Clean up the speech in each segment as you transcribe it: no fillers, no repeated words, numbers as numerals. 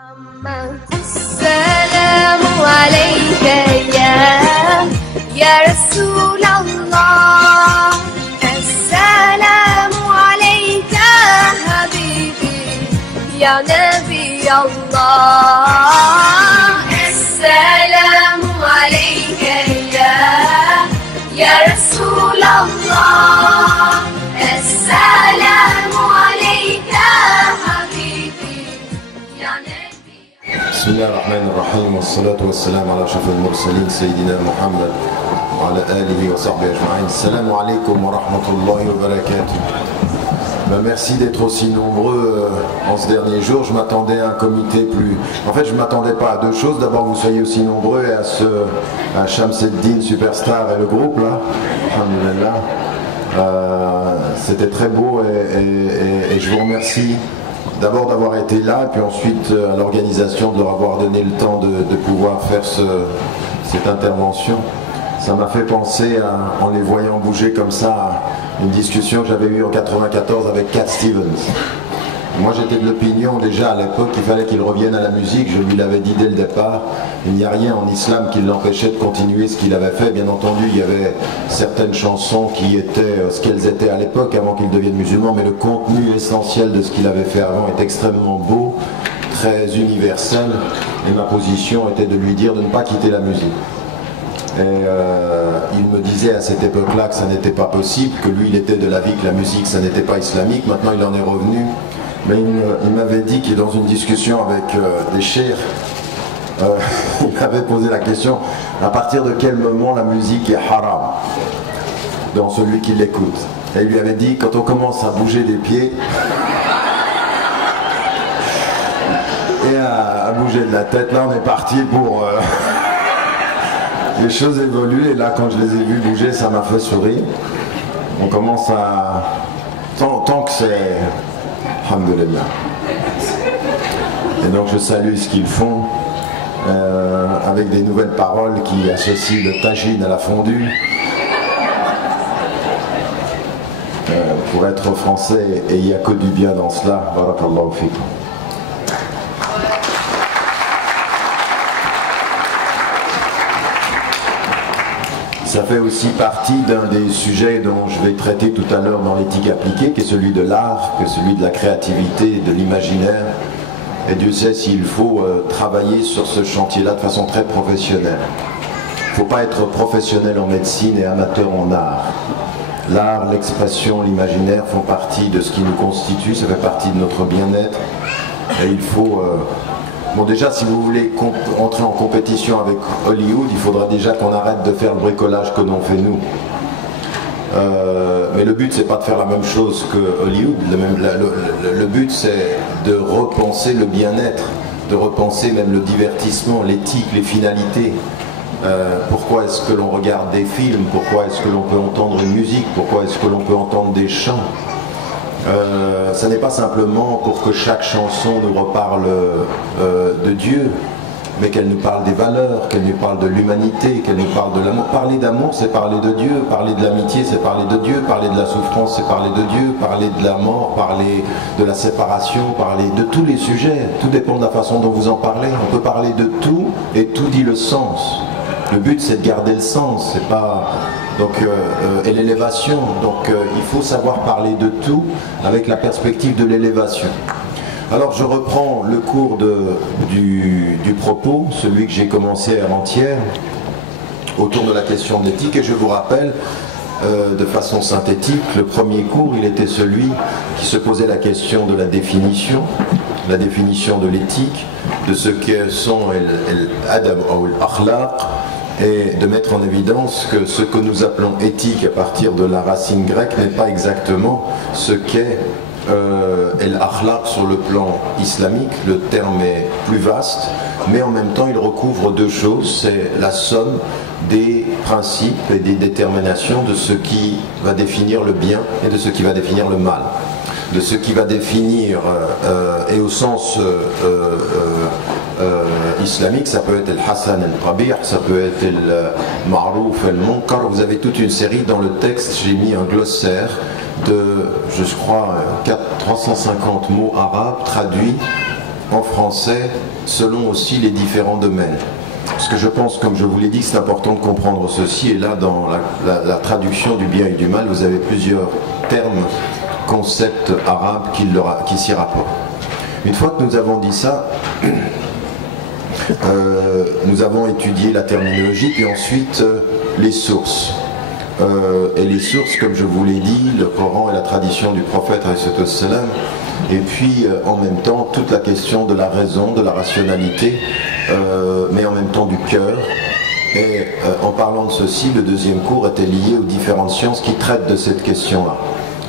السلام عليك يا رسول الله السلام عليك حبيبي يا نبي الله السلام عليك يا رسول الله السلام عليك حبيبي يا نبي. بسم الله الرحمن الرحيم والصلاة والسلام على أشرف المرسلين سيدنا محمد وعلى آله وصحبه أجمعين. Assalamu alaikum wa rahmatullahi wa barakatuh. Merci d'être aussi nombreux en ce dernier jour. Je m'attendais à un comité plus... En fait, je ne m'attendais pas à deux choses. D'abord, vous soyez aussi nombreux et à Shamseddin Superstar et le groupe là. Alhamdulillah. C'était très beau et je vous remercie d'abord d'avoir été là et puis ensuite à l'organisation de leur avoir donné le temps de pouvoir faire cette intervention. Ça m'a fait penser, en les voyant bouger comme ça, à une discussion que j'avais eue en 1994 avec Cat Stevens. Moi j'étais de l'opinion déjà à l'époque qu'il fallait qu'il revienne à la musique, je lui l'avais dit dès le départ. Il n'y a rien en islam qui l'empêchait de continuer ce qu'il avait fait. Bien entendu il y avait certaines chansons qui étaient ce qu'elles étaient à l'époque avant qu'il devienne musulman, mais le contenu essentiel de ce qu'il avait fait avant est extrêmement beau, très universel, et ma position était de lui dire de ne pas quitter la musique. Et il me disait à cette époque-là que ça n'était pas possible, que lui il était de l'avis que la musique ça n'était pas islamique. Maintenant il en est revenu, mais il m'avait dit qu'il est dans une discussion avec des cheikhs, il m'avait posé la question à partir de quel moment la musique est haram dans celui qui l'écoute. Et il lui avait dit quand on commence à bouger des pieds et à bouger de la tête, là on est parti pour... Les choses évoluent et là quand je les ai vus bouger ça m'a fait sourire. On commence à... Tant que c'est... Alhamdulillah. Et donc je salue ce qu'ils font avec des nouvelles paroles qui associent le tagine à la fondue. Pour être français, et il n'y a que du bien dans cela. Barakallahu fikum. Ça fait aussi partie d'un des sujets dont je vais traiter tout à l'heure dans l'éthique appliquée, qui est celui de l'art, qui est celui de la créativité, de l'imaginaire. Et Dieu sait s'il faut travailler sur ce chantier-là de façon très professionnelle. Il ne faut pas être professionnel en médecine et amateur en art. L'art, l'expression, l'imaginaire font partie de ce qui nous constitue, ça fait partie de notre bien-être. Et il faut... Bon déjà si vous voulez entrer en compétition avec Hollywood, il faudra déjà qu'on arrête de faire le bricolage que l'on fait nous. Mais le but c'est pas de faire la même chose que Hollywood, le but c'est de repenser le bien-être, de repenser même le divertissement, l'éthique, les finalités. Pourquoi est-ce que l'on regarde des films, pourquoi est-ce que l'on peut entendre une musique, pourquoi est-ce que l'on peut entendre des chants. Ça n'est pas simplement pour que chaque chanson nous reparle de Dieu, mais qu'elle nous parle des valeurs, qu'elle nous parle de l'humanité, qu'elle nous parle de l'amour. Parler d'amour, c'est parler de Dieu. Parler de l'amitié, c'est parler de Dieu. Parler de la souffrance, c'est parler de Dieu. Parler de la mort, parler de la séparation, parler de tous les sujets. Tout dépend de la façon dont vous en parlez. On peut parler de tout, et tout dit le sens. Le but, c'est de garder le sens, c'est pas... et l'élévation, il faut savoir parler de tout avec la perspective de l'élévation. Alors je reprends le cours du propos, celui que j'ai commencé avant-hier, autour de la question de l'éthique, et je vous rappelle de façon synthétique, le premier cours il était celui qui se posait la question de la définition de l'éthique, de ce que sont l'adab ou l'akhlaq, et de mettre en évidence que ce que nous appelons éthique à partir de la racine grecque n'est pas exactement ce qu'est l'akhlaq sur le plan islamique. Le terme est plus vaste, mais en même temps il recouvre deux choses, c'est la somme des principes et des déterminations de ce qui va définir le bien et de ce qui va définir le mal. De ce qui va définir, et au sens islamique, ça peut être le Hassan al-Qabih, ça peut être le Ma'rouf al-Munkar. Vous avez toute une série dans le texte, j'ai mis un glossaire de, je crois, 350 mots arabes traduits en français selon aussi les différents domaines. Parce que je pense, comme je vous l'ai dit, que c'est important de comprendre ceci. Et là, dans la traduction du bien et du mal, vous avez plusieurs termes, concepts arabes qui s'y rapportent. Une fois que nous avons dit ça, nous avons étudié la terminologie, puis ensuite les sources. Et les sources, comme je vous l'ai dit, le Coran et la tradition du prophète, et puis en même temps toute la question de la raison, de la rationalité, mais en même temps du cœur. Et en parlant de ceci, le deuxième cours était lié aux différentes sciences qui traitent de cette question-là.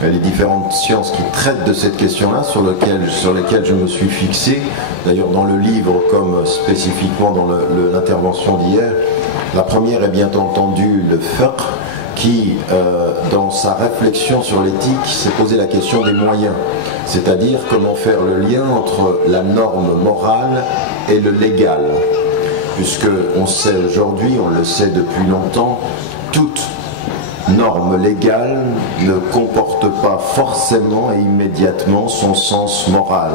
Les différentes sciences qui traitent de cette question-là, sur lesquelles je me suis fixé, d'ailleurs dans le livre comme spécifiquement dans l'intervention d'hier. La première est bien entendu le fiqh, qui, dans sa réflexion sur l'éthique, s'est posé la question des moyens, c'est-à-dire comment faire le lien entre la norme morale et le légal, puisque on sait aujourd'hui, on le sait depuis longtemps, toute norme légale ne comporte pas forcément et immédiatement son sens moral.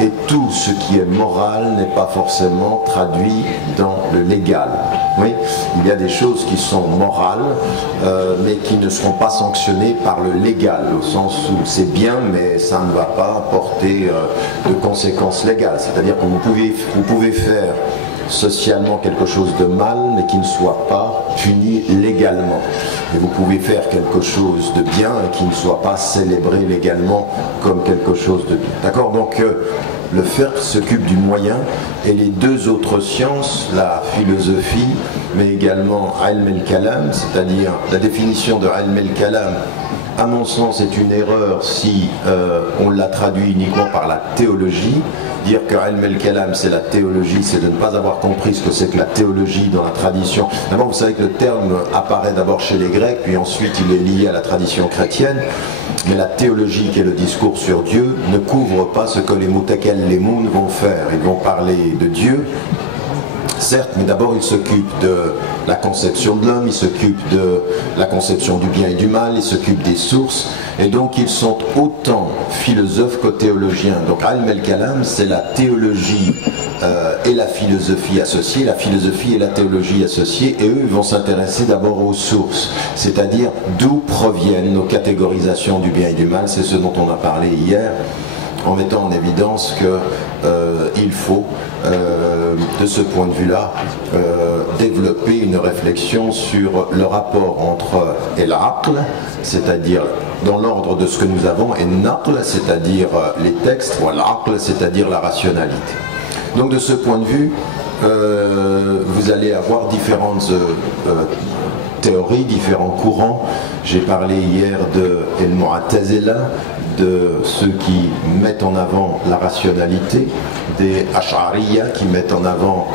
Et tout ce qui est moral n'est pas forcément traduit dans le légal. Oui, il y a des choses qui sont morales, mais qui ne seront pas sanctionnées par le légal, au sens où c'est bien, mais ça ne va pas apporter de conséquences légales. C'est-à-dire que vous pouvez faire socialement quelque chose de mal, mais qui ne soit pas puni légalement. Et vous pouvez faire quelque chose de bien et qui ne soit pas célébré légalement comme quelque chose de bien. D'accord? Donc le fiqh s'occupe du moyen, et les deux autres sciences, la philosophie, mais également ilm al-kalam, c'est-à-dire la définition de ilm al-kalam, à mon sens, est une erreur si on l'a traduit uniquement par la théologie. Dire que ilm al-kalam c'est la théologie, c'est de ne pas avoir compris ce que c'est que la théologie dans la tradition. D'abord, vous savez que le terme apparaît d'abord chez les Grecs, puis ensuite il est lié à la tradition chrétienne. Mais la théologie, qui est le discours sur Dieu, ne couvre pas ce que les mutakallimun vont faire. Ils vont parler de Dieu, certes, mais d'abord ils s'occupent de la conception de l'homme, ils s'occupent de la conception du bien et du mal, ils s'occupent des sources, et donc ils sont autant philosophes que théologiens. Donc ilm al-kalam, c'est la théologie et la philosophie associée, la philosophie et la théologie associées, et eux vont s'intéresser d'abord aux sources, c'est-à-dire d'où proviennent nos catégorisations du bien et du mal. C'est ce dont on a parlé hier, en mettant en évidence qu'il faut, de ce point de vue-là, développer une réflexion sur le rapport entre el-aql, c'est-à-dire dans l'ordre de ce que nous avons, et naql, c'est-à-dire les textes, ou al-aql, c'est-à-dire la rationalité. Donc de ce point de vue, vous allez avoir différentes théories, différents courants. J'ai parlé hier de el-mu'tazila, de ceux qui mettent en avant la rationalité, des Ash'ariyya qui mettent en avant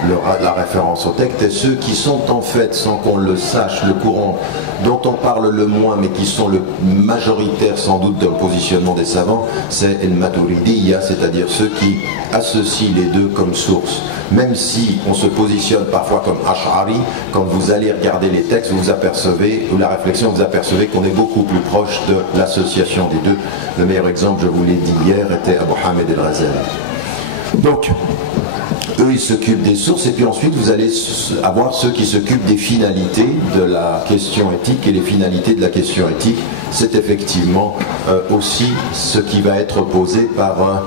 la référence au texte, et ceux qui sont en fait, sans qu'on le sache, le courant dont on parle le moins, mais qui sont le majoritaire sans doute d'un positionnement des savants, c'est el-Maturidiyya, c'est-à-dire ceux qui associent les deux comme source. Même si on se positionne parfois comme Ash'ari, quand vous allez regarder les textes, vous apercevez, ou la réflexion, vous apercevez qu'on est beaucoup plus proche de l'association des deux. Le meilleur exemple, je vous l'ai dit hier, était Abu Hamid el-Ghazali. Donc, eux, ils s'occupent des sources, et puis ensuite, vous allez avoir ceux qui s'occupent des finalités de la question éthique, et les finalités de la question éthique, c'est effectivement aussi ce qui va être posé par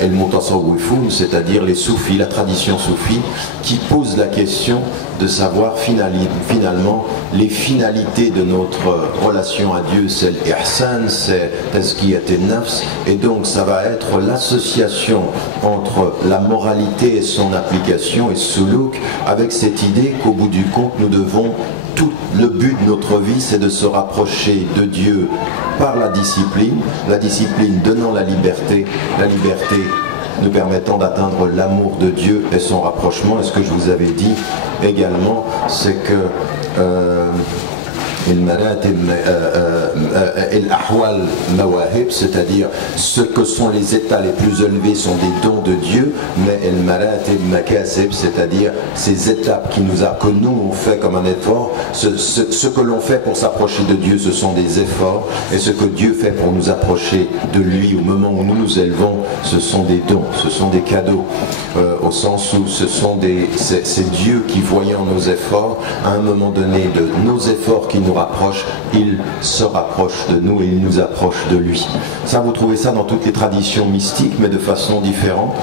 el-Mutasawwifun, c'est-à-dire les soufis, la tradition soufie, qui pose la question de savoir finalement les finalités de notre relation à Dieu. C'est l'ihsan, c'est tazkiyat an-nafs, et donc ça va être l'association entre la moralité et son application, et suluk, avec cette idée qu'au bout du compte, nous devons, tout le but de notre vie, c'est de se rapprocher de Dieu par la discipline donnant la liberté nous permettant d'atteindre l'amour de Dieu et son rapprochement. Et ce que je vous avais dit également, c'est que c'est-à-dire ce que sont les états les plus élevés sont des dons de Dieu, mais c'est-à-dire ces étapes que nous on fait comme un effort. Ce que l'on fait pour s'approcher de Dieu, ce sont des efforts, et ce que Dieu fait pour nous approcher de lui au moment où nous nous élevons, ce sont des dons, ce sont des cadeaux, au sens où c'est Dieu qui, voyant nos efforts, à un moment donné de nos efforts qui nous rapprochent, il se rapproche de nous et il nous approche de lui. Ça, vous trouvez ça dans toutes les traditions mystiques, mais de façon différente.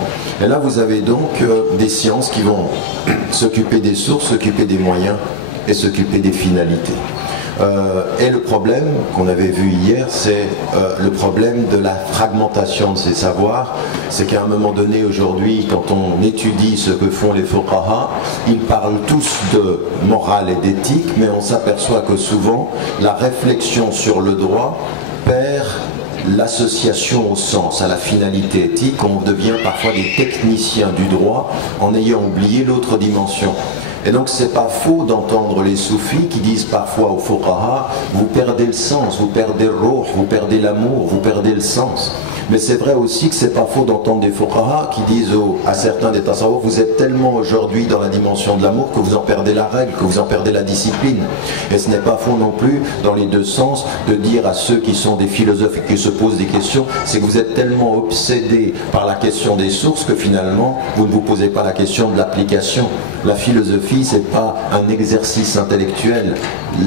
Et là, vous avez donc des sciences qui vont s'occuper des sources, s'occuper des moyens et s'occuper des finalités. Et le problème qu'on avait vu hier, c'est le problème de la fragmentation de ces savoirs. C'est qu'à un moment donné, aujourd'hui, quand on étudie ce que font les fuqaha, ils parlent tous de morale et d'éthique, mais on s'aperçoit que souvent, la réflexion sur le droit perd l'association au sens, à la finalité éthique. On devient parfois des techniciens du droit en ayant oublié l'autre dimension. Et donc c'est pas faux d'entendre les soufis qui disent parfois aux fuqaha, vous perdez le sens, vous perdez le ruh, vous perdez l'amour, vous perdez le sens. Mais c'est vrai aussi que c'est pas faux d'entendre des fuqaha qui disent à certains des tasawwuf, vous êtes tellement aujourd'hui dans la dimension de l'amour que vous en perdez la règle, que vous en perdez la discipline. Et ce n'est pas faux non plus, dans les deux sens, de dire à ceux qui sont des philosophes et qui se posent des questions, c'est que vous êtes tellement obsédés par la question des sources que finalement, vous ne vous posez pas la question de l'application. La philosophie, c'est pas un exercice intellectuel.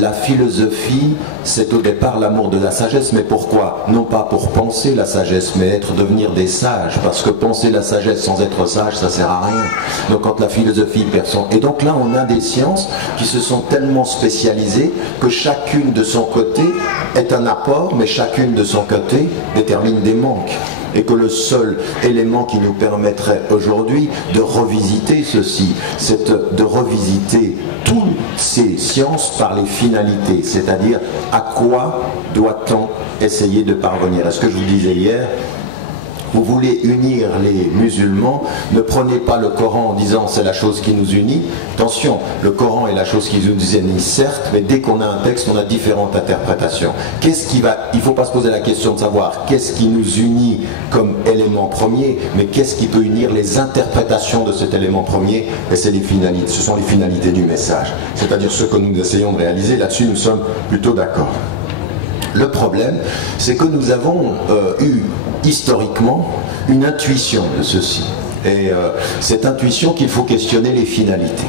La philosophie, c'est au départ l'amour de la sagesse, mais pourquoi? Non pas pour penser la sagesse, mais devenir des sages, parce que penser la sagesse sans être sage, ça sert à rien. Donc quand la philosophie perd son... Et donc là, on a des sciences qui se sont tellement spécialisées que chacune de son côté est un apport, mais chacune de son côté détermine des manques. Et que le seul élément qui nous permettrait aujourd'hui de revisiter ceci, c'est de revisiter toutes ces sciences par les finalités, c'est-à-dire à quoi doit-on essayer de parvenir. Est-ce que je vous disais hier, vous voulez unir les musulmans, ne prenez pas le Coran en disant c'est la chose qui nous unit. Attention, le Coran est la chose qui nous unit certes, mais dès qu'on a un texte, on a différentes interprétations. Qu'est-ce qui va... Il ne faut pas se poser la question de savoir qu'est-ce qui nous unit comme élément premier, mais qu'est-ce qui peut unir les interprétations de cet élément premier, et c'est les finalités. Ce sont les finalités du message. C'est-à-dire ce que nous essayons de réaliser. Là-dessus, nous sommes plutôt d'accord. Le problème, c'est que nous avons eu historiquement une intuition de ceci. Et cette intuition qu'il faut questionner les finalités.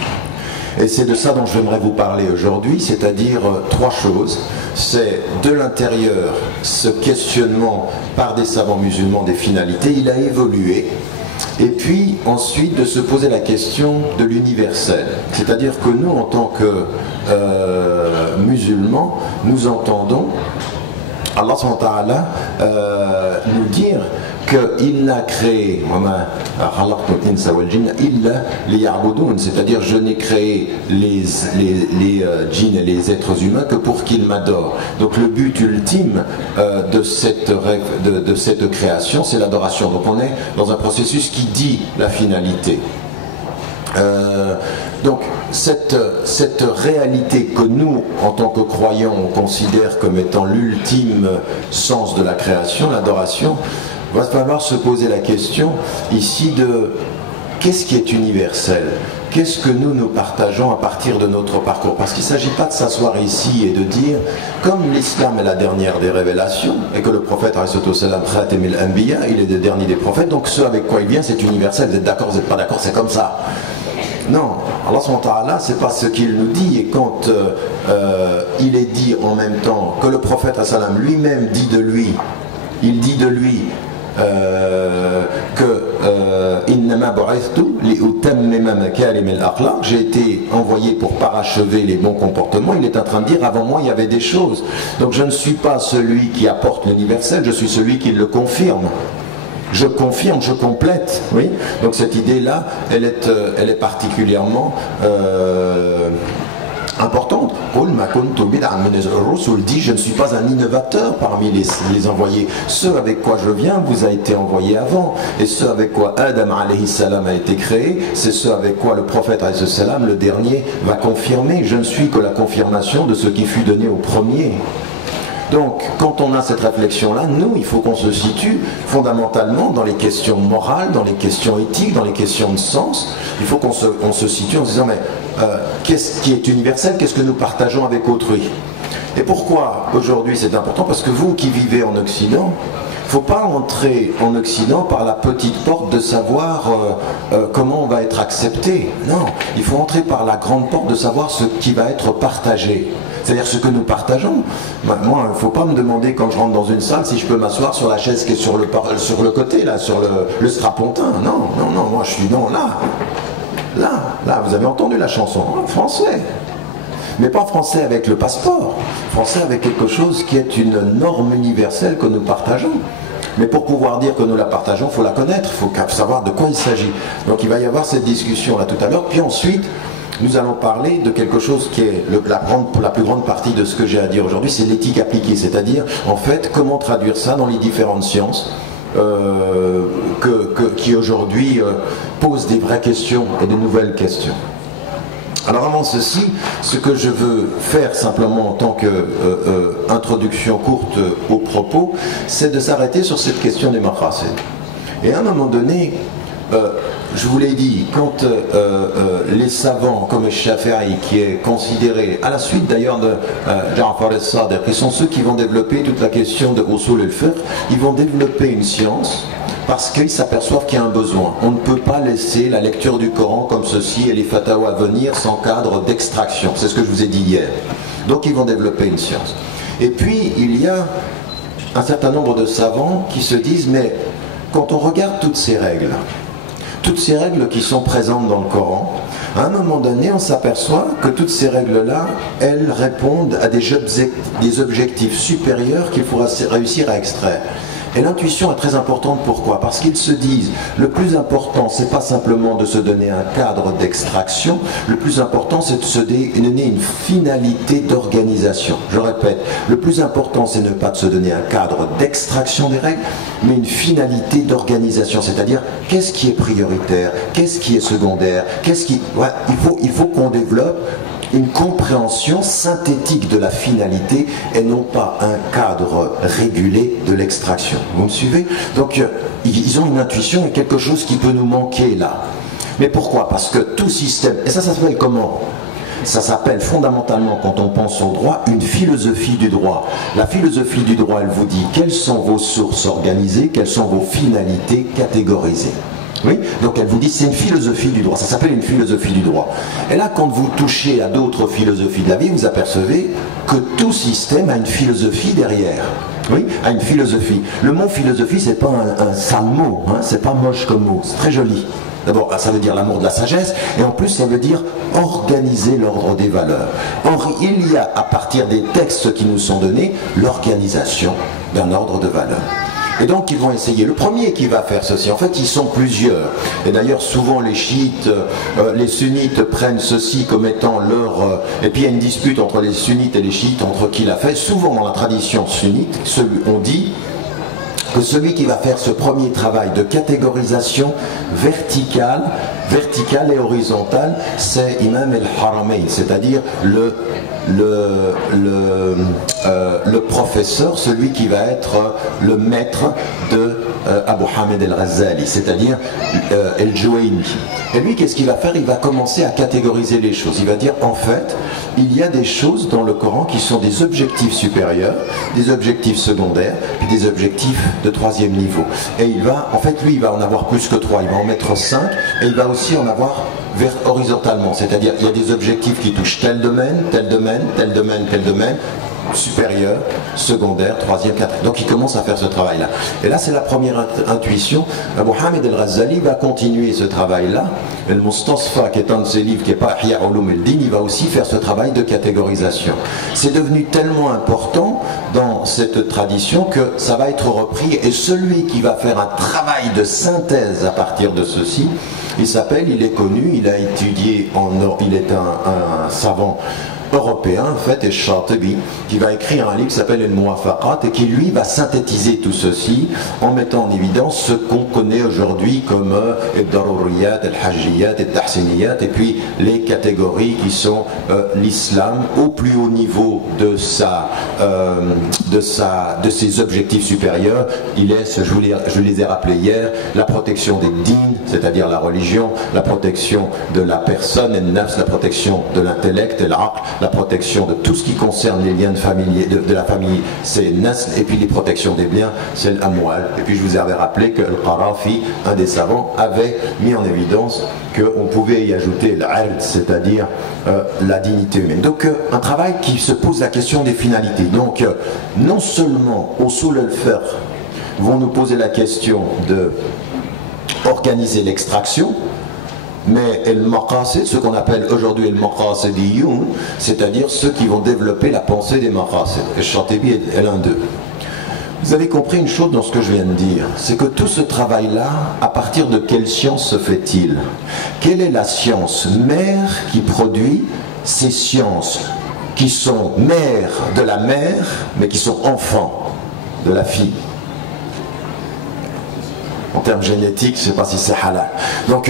Et c'est de ça dont j'aimerais vous parler aujourd'hui, c'est-à-dire trois choses. C'est de l'intérieur, ce questionnement par des savants musulmans des finalités, il a évolué. Et puis ensuite de se poser la question de l'universel. C'est-à-dire que nous, en tant que musulmans, nous entendons Allah subhanahu wa ta'ala nous dire qu'il n'a créé, c'est-à-dire je n'ai créé les djinns et les êtres humains que pour qu'ils m'adorent. Donc le but ultime de cette création, c'est l'adoration. Donc on est dans un processus qui dit la finalité. Donc cette réalité que nous, en tant que croyants, on considère comme étant l'ultime sens de la création, l'adoration, va falloir se poser la question ici de qu'est-ce qui est universel? Qu'est-ce que nous partageons à partir de notre parcours? Parce qu'il ne s'agit pas de s'asseoir ici et de dire, comme l'islam est la dernière des révélations, et que le prophète, Khatamil Anbiya, il est le dernier des prophètes, donc ce avec quoi il vient, c'est universel. Vous êtes d'accord, vous n'êtes pas d'accord, c'est comme ça. Non, Allah subhanahu wa ta'ala, c'est pas ce qu'il nous dit, et quand il est dit en même temps que le prophète lui-même dit de lui, il dit de lui j'ai été envoyé pour parachever les bons comportements. Il est en train de dire avant moi il y avait des choses, donc je ne suis pas celui qui apporte l'universel, je suis celui qui le confirme. Je confirme, je complète. Oui. Donc cette idée-là, elle est particulièrement importante. Dit, je ne suis pas un innovateur parmi les envoyés. Ce avec quoi je viens vous a été envoyé avant. Et ce avec quoi Adam alayhi salam a été créé, c'est ce avec quoi le prophète alayhi salam, le dernier, va confirmer. Je ne suis que la confirmation de ce qui fut donné au premier. Donc, quand on a cette réflexion-là, nous, il faut qu'on se situe fondamentalement dans les questions morales, dans les questions éthiques, dans les questions de sens. Il faut qu'on se situe en se disant, mais qu'est-ce qui est universel, qu'est-ce que nous partageons avec autrui? Et pourquoi aujourd'hui c'est important? Parce que vous qui vivez en Occident, il ne faut pas entrer en Occident par la petite porte de savoir comment on va être accepté. Non, il faut entrer par la grande porte de savoir ce qui va être partagé. C'est-à-dire ce que nous partageons. Moi, il ne faut pas me demander quand je rentre dans une salle si je peux m'asseoir sur la chaise qui est sur le côté, là, sur le strapontin. Non, non, non, moi je suis là, vous avez entendu la chanson, français. Mais pas français avec le passeport, français avec quelque chose qui est une norme universelle que nous partageons. Mais pour pouvoir dire que nous la partageons, il faut la connaître, il faut savoir de quoi il s'agit. Donc il va y avoir cette discussion là tout à l'heure, puis ensuite nous allons parler de quelque chose qui est la plus grande partie de ce que j'ai à dire aujourd'hui, c'est l'éthique appliquée, c'est-à-dire en fait comment traduire ça dans les différentes sciences qui aujourd'hui posent des vraies questions et de nouvelles questions. Alors avant ceci, ce que je veux faire simplement en tant qu'introduction courte au propos, c'est de s'arrêter sur cette question des maqasid. Et à un moment donné, je vous l'ai dit, quand les savants comme Shafi'i, qui est considéré, à la suite d'ailleurs de Ja'far al-Sadiq, qui sont ceux qui vont développer toute la question de usul al-fiqh, ils vont développer une science parce qu'ils s'aperçoivent qu'il y a un besoin. On ne peut pas laisser la lecture du Coran comme ceci et les fatwas à venir sans cadre d'extraction. C'est ce que je vous ai dit hier. Donc ils vont développer une science. Et puis il y a un certain nombre de savants qui se disent, mais quand on regarde toutes ces règles qui sont présentes dans le Coran, à un moment donné, on s'aperçoit que toutes ces règles-là, elles répondent à des objectifs supérieurs qu'il faudra réussir à extraire. Et l'intuition est très importante, pourquoi? Parce qu'ils se disent, le plus important, c'est pas simplement de se donner un cadre d'extraction, le plus important, c'est de se donner une finalité d'organisation. Je répète, le plus important, c'est ne pas de se donner un cadre d'extraction des règles, mais une finalité d'organisation, c'est-à-dire, qu'est-ce qui est prioritaire, qu'est-ce qui est secondaire, il faut qu'on développe une compréhension synthétique de la finalité et non pas un cadre régulé de l'extraction. Vous me suivez? Donc ils ont une intuition et quelque chose qui peut nous manquer là. Mais pourquoi? Parce que tout système, et ça s'appelle comment? Ça s'appelle fondamentalement, quand on pense au droit, une philosophie du droit. La philosophie du droit, elle vous dit quelles sont vos sources organisées, quelles sont vos finalités catégorisées. Oui, donc elle vous dit c'est une philosophie du droit, ça s'appelle une philosophie du droit. Et là, quand vous touchez à d'autres philosophies de la vie, vous apercevez que tout système a une philosophie derrière. Oui, a une philosophie. Le mot philosophie, c'est pas un sale mot, hein, c'est pas moche comme mot, c'est très joli. D'abord, ça veut dire l'amour de la sagesse, et en plus, ça veut dire organiser l'ordre des valeurs. Or, il y a, à partir des textes qui nous sont donnés, l'organisation d'un ordre de valeurs. Et donc ils vont essayer. Le premier qui va faire ceci, en fait ils sont plusieurs. Et d'ailleurs souvent les chiites, les sunnites prennent ceci comme étant leur... et puis il y a une dispute entre les sunnites et les chiites, entre qui l'a fait. Souvent dans la tradition sunnite, on dit que celui qui va faire ce premier travail de catégorisation verticale et horizontale, c'est Imam el-Haramayn, c'est-à-dire le professeur, celui qui va être le maître de Abu Hamid el-Ghazali, c'est-à-dire el-Juwayni. Et lui, qu'est-ce qu'il va faire? Il va commencer à catégoriser les choses. Il va dire, en fait, il y a des choses dans le Coran qui sont des objectifs supérieurs, des objectifs secondaires, puis des objectifs de troisième niveau. Et il va, en fait, lui, il va en avoir plus que 3, il va en mettre 5, et il va aussi en avoir horizontalement, c'est-à-dire il y a des objectifs qui touchent tel domaine, tel domaine, tel domaine, tel domaine, supérieur, secondaire, troisième, quatrième. Donc il commence à faire ce travail-là. Et là, c'est la première intuition. Abu Hamid el-Ghazali va continuer ce travail-là. El Mustasfa, qui est un de ses livres, qui n'est pas Ihya Ulum el-Din, il va aussi faire ce travail de catégorisation. C'est devenu tellement important dans cette tradition que ça va être repris, et celui qui va faire un travail de synthèse à partir de ceci, il est connu, il a étudié il est un savant européen, européen, en fait, est Shatibi, qui va écrire un livre qui s'appelle El Muwafaqat et qui, lui, va synthétiser tout ceci en mettant en évidence ce qu'on connaît aujourd'hui comme El Daruriyat, El Hajjiyat, El Tahsiniyat, et puis les catégories qui sont l'islam au plus haut niveau de ses objectifs supérieurs. Il est, je les ai rappelés hier, la protection des dînes, c'est-à-dire la religion, la protection de la personne, la protection de l'intellect, la protection de tout ce qui concerne les liens de la famille, c'est nasl, et puis les protections des biens, c'est l'amwal. Et puis je vous avais rappelé que Al-Qarafi, un des savants, avait mis en évidence qu'on pouvait y ajouter l'ard, c'est-à-dire la dignité humaine. Donc un travail qui se pose la question des finalités. Donc non seulement Usul al-Fiqh vont nous poser la question de organiser l'extraction, mais el-maqasid, ce qu'on appelle aujourd'hui el-maqasidiyun, c'est-à-dire ceux qui vont développer la pensée des maqasid. Et Shatibi est l'un d'eux. Vous avez compris une chose dans ce que je viens de dire, c'est que tout ce travail-là, à partir de quelle science se fait-il? Quelle est la science mère qui produit ces sciences qui sont mères de la mère, mais qui sont enfants de la fille? En termes génétiques, je ne sais pas si c'est halal. Donc,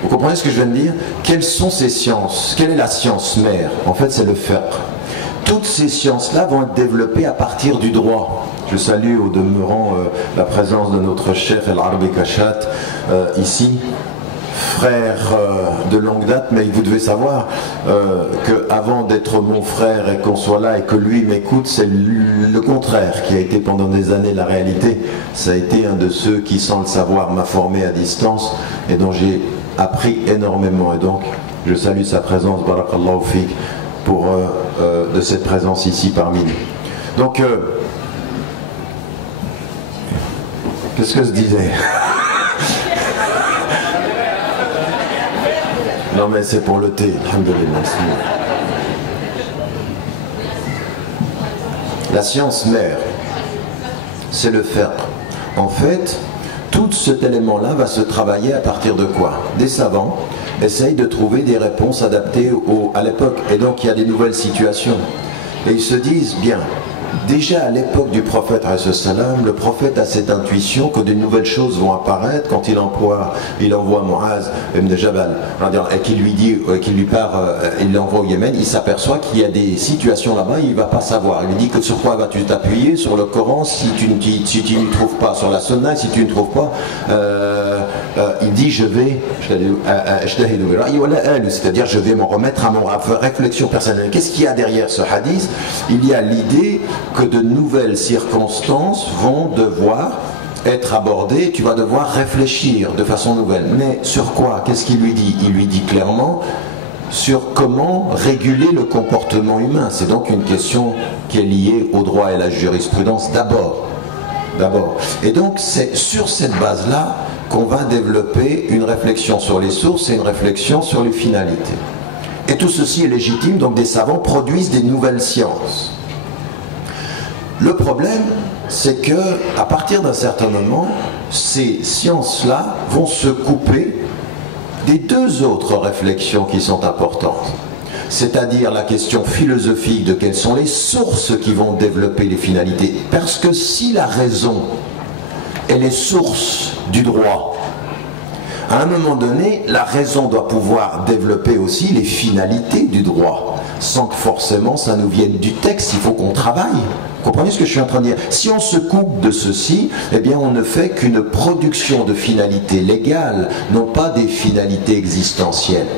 vous comprenez ce que je viens de dire? Quelles sont ces sciences? Quelle est la science mère? En fait, c'est le fiqh. Toutes ces sciences-là vont être développées à partir du droit. Je salue au demeurant la présence de notre chef El-Arbi Kashat ici, frère de longue date, mais vous devez savoir qu'avant d'être mon frère et qu'on soit là et que lui m'écoute, c'est le contraire qui a été pendant des années la réalité. Ça a été un de ceux qui, sans le savoir, m'a formé à distance et dont j'ai appris énormément. Et donc, je salue sa présence, barakallahu fik, pour de cette présence ici parmi nous. Donc, qu'est-ce que je disais? Non mais c'est pour le thé, alhamdoulilah. La science mère, c'est le fiqh. En fait, tout cet élément-là va se travailler à partir de quoi? Des savants essayent de trouver des réponses adaptées à l'époque. Et donc il y a des nouvelles situations. Et ils se disent, bien, déjà à l'époque du prophète, le prophète a cette intuition que de nouvelles choses vont apparaître quand il envoie Muaz ibn Jabal et qu'il lui part, il l'envoie au Yémen, il s'aperçoit qu'il y a des situations là-bas, il ne va pas savoir. Il lui dit que sur quoi vas-tu t'appuyer? Sur le Coran, si tu ne trouves pas, sur la Sunna, si tu ne trouves pas, il dit je vais, c'est-à-dire je vais m'en remettre à mon réflexion personnelle. Qu'est-ce qu'il y a derrière ce hadith? Il y a l'idée que de nouvelles circonstances vont devoir être abordées, tu vas devoir réfléchir de façon nouvelle. Mais sur quoi? Qu'est-ce qu'il lui dit? Il lui dit clairement sur comment réguler le comportement humain. C'est donc une question qui est liée au droit et à la jurisprudence d'abord. Et donc c'est sur cette base-là qu'on va développer une réflexion sur les sources et une réflexion sur les finalités. Et tout ceci est légitime, donc des savants produisent des nouvelles sciences. Le problème, c'est que à partir d'un certain moment, ces sciences-là vont se couper des deux autres réflexions qui sont importantes. C'est-à-dire la question philosophique de quelles sont les sources qui vont développer les finalités. Parce que si la raison est les sources du droit, à un moment donné, la raison doit pouvoir développer aussi les finalités du droit, sans que forcément ça nous vienne du texte. Il faut qu'on travaille. Vous comprenez ce que je suis en train de dire? Si on se coupe de ceci, eh bien on ne fait qu'une production de finalités légales, non pas des finalités existentielles.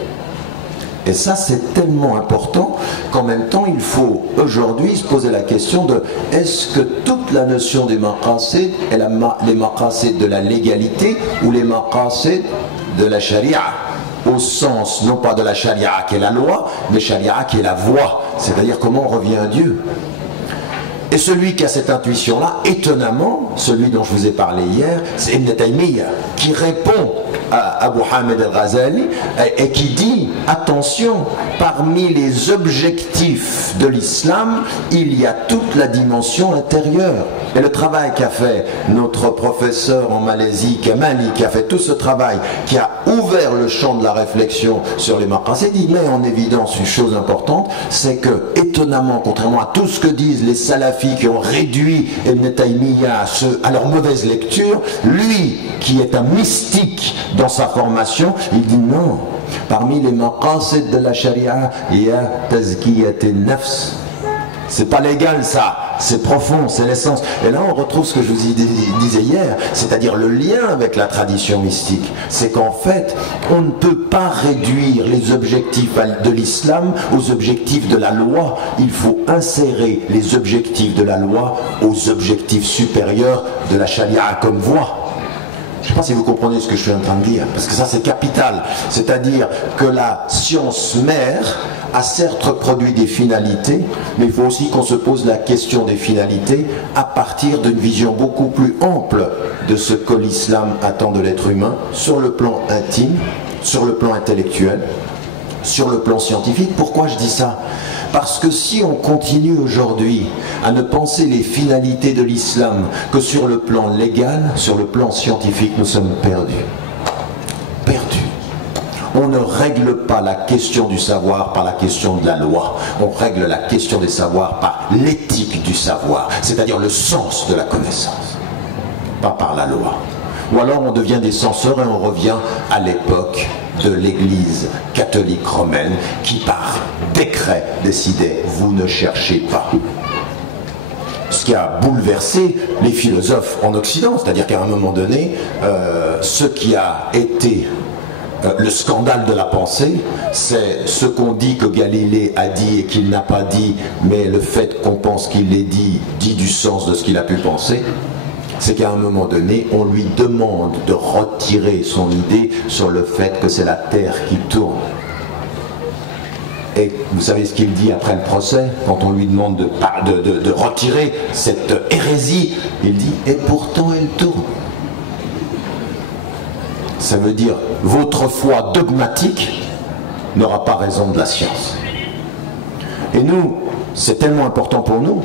Et ça c'est tellement important qu'en même temps il faut aujourd'hui se poser la question de est-ce que toute la notion des maqasid est les maqasid de la légalité ou les maqasid de la charia, au sens non pas de la charia qui est la loi, mais charia qui est la voie, c'est-à-dire comment on revient à Dieu. Et celui qui a cette intuition-là, étonnamment, celui dont je vous ai parlé hier, c'est Ibn Taymiyyah, qui répond à Abu Hamid al-Ghazali et qui dit, attention, parmi les objectifs de l'islam, il y a toute la dimension intérieure. Et le travail qu'a fait notre professeur en Malaisie, Kamali, qui a fait tout ce travail, qui a ouvert le champ de la réflexion sur les maqasid, il met en évidence une chose importante, c'est que, étonnamment, contrairement à tout ce que disent les salafis qui ont réduit Ibn Taymiyyah à leur mauvaise lecture, lui, qui est un mystique dans sa formation, il dit non, parmi les maqasid de la charia, il y a tazkiyat an-nafs. C'est pas légal ça, c'est profond, c'est l'essence. Et là on retrouve ce que je vous disais hier, c'est-à-dire le lien avec la tradition mystique. C'est qu'en fait, on ne peut pas réduire les objectifs de l'islam aux objectifs de la loi. Il faut insérer les objectifs de la loi aux objectifs supérieurs de la charia comme voie. Je ne sais pas si vous comprenez ce que je suis en train de dire, parce que ça c'est capital. C'est-à-dire que la science mère a certes produit des finalités, mais il faut aussi qu'on se pose la question des finalités à partir d'une vision beaucoup plus ample de ce que l'islam attend de l'être humain, sur le plan intime, sur le plan intellectuel, sur le plan scientifique. Pourquoi je dis ça ? Parce que si on continue aujourd'hui à ne penser les finalités de l'islam que sur le plan légal, sur le plan scientifique, nous sommes perdus. Perdus. On ne règle pas la question du savoir par la question de la loi. On règle la question des savoirs par l'éthique du savoir, c'est-à-dire le sens de la connaissance, pas par la loi. Ou alors on devient des censeurs et on revient à l'époque de l'Église catholique romaine qui par décret décidait « vous ne cherchez pas ». Ce qui a bouleversé les philosophes en Occident, c'est-à-dire qu'à un moment donné, ce qui a été le scandale de la pensée, c'est ce qu'on dit que Galilée a dit et qu'il n'a pas dit, mais le fait qu'on pense qu'il l'ait dit du sens de ce qu'il a pu penser. C'est qu'à un moment donné, on lui demande de retirer son idée sur le fait que c'est la Terre qui tourne. Et vous savez ce qu'il dit après le procès, quand on lui demande de retirer cette hérésie, il dit « et pourtant elle tourne ». Ça veut dire « votre foi dogmatique n'aura pas raison de la science ». Et nous, c'est tellement important pour nous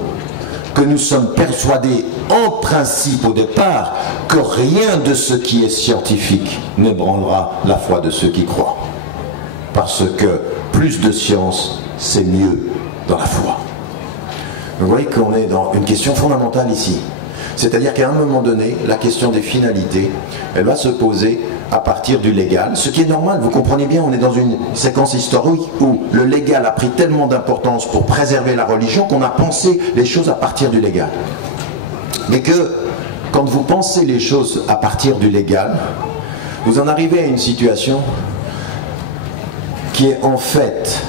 que nous sommes persuadés en principe au départ que rien de ce qui est scientifique n'ébranlera la foi de ceux qui croient. Parce que plus de science, c'est mieux dans la foi. Vous voyez qu'on est dans une question fondamentale ici. C'est-à-dire qu'à un moment donné, la question des finalités, elle va se poser à partir du légal, ce qui est normal, vous comprenez bien, on est dans une séquence historique où le légal a pris tellement d'importance pour préserver la religion qu'on a pensé les choses à partir du légal. Mais que, quand vous pensez les choses à partir du légal, vous en arrivez à une situation qui est en fait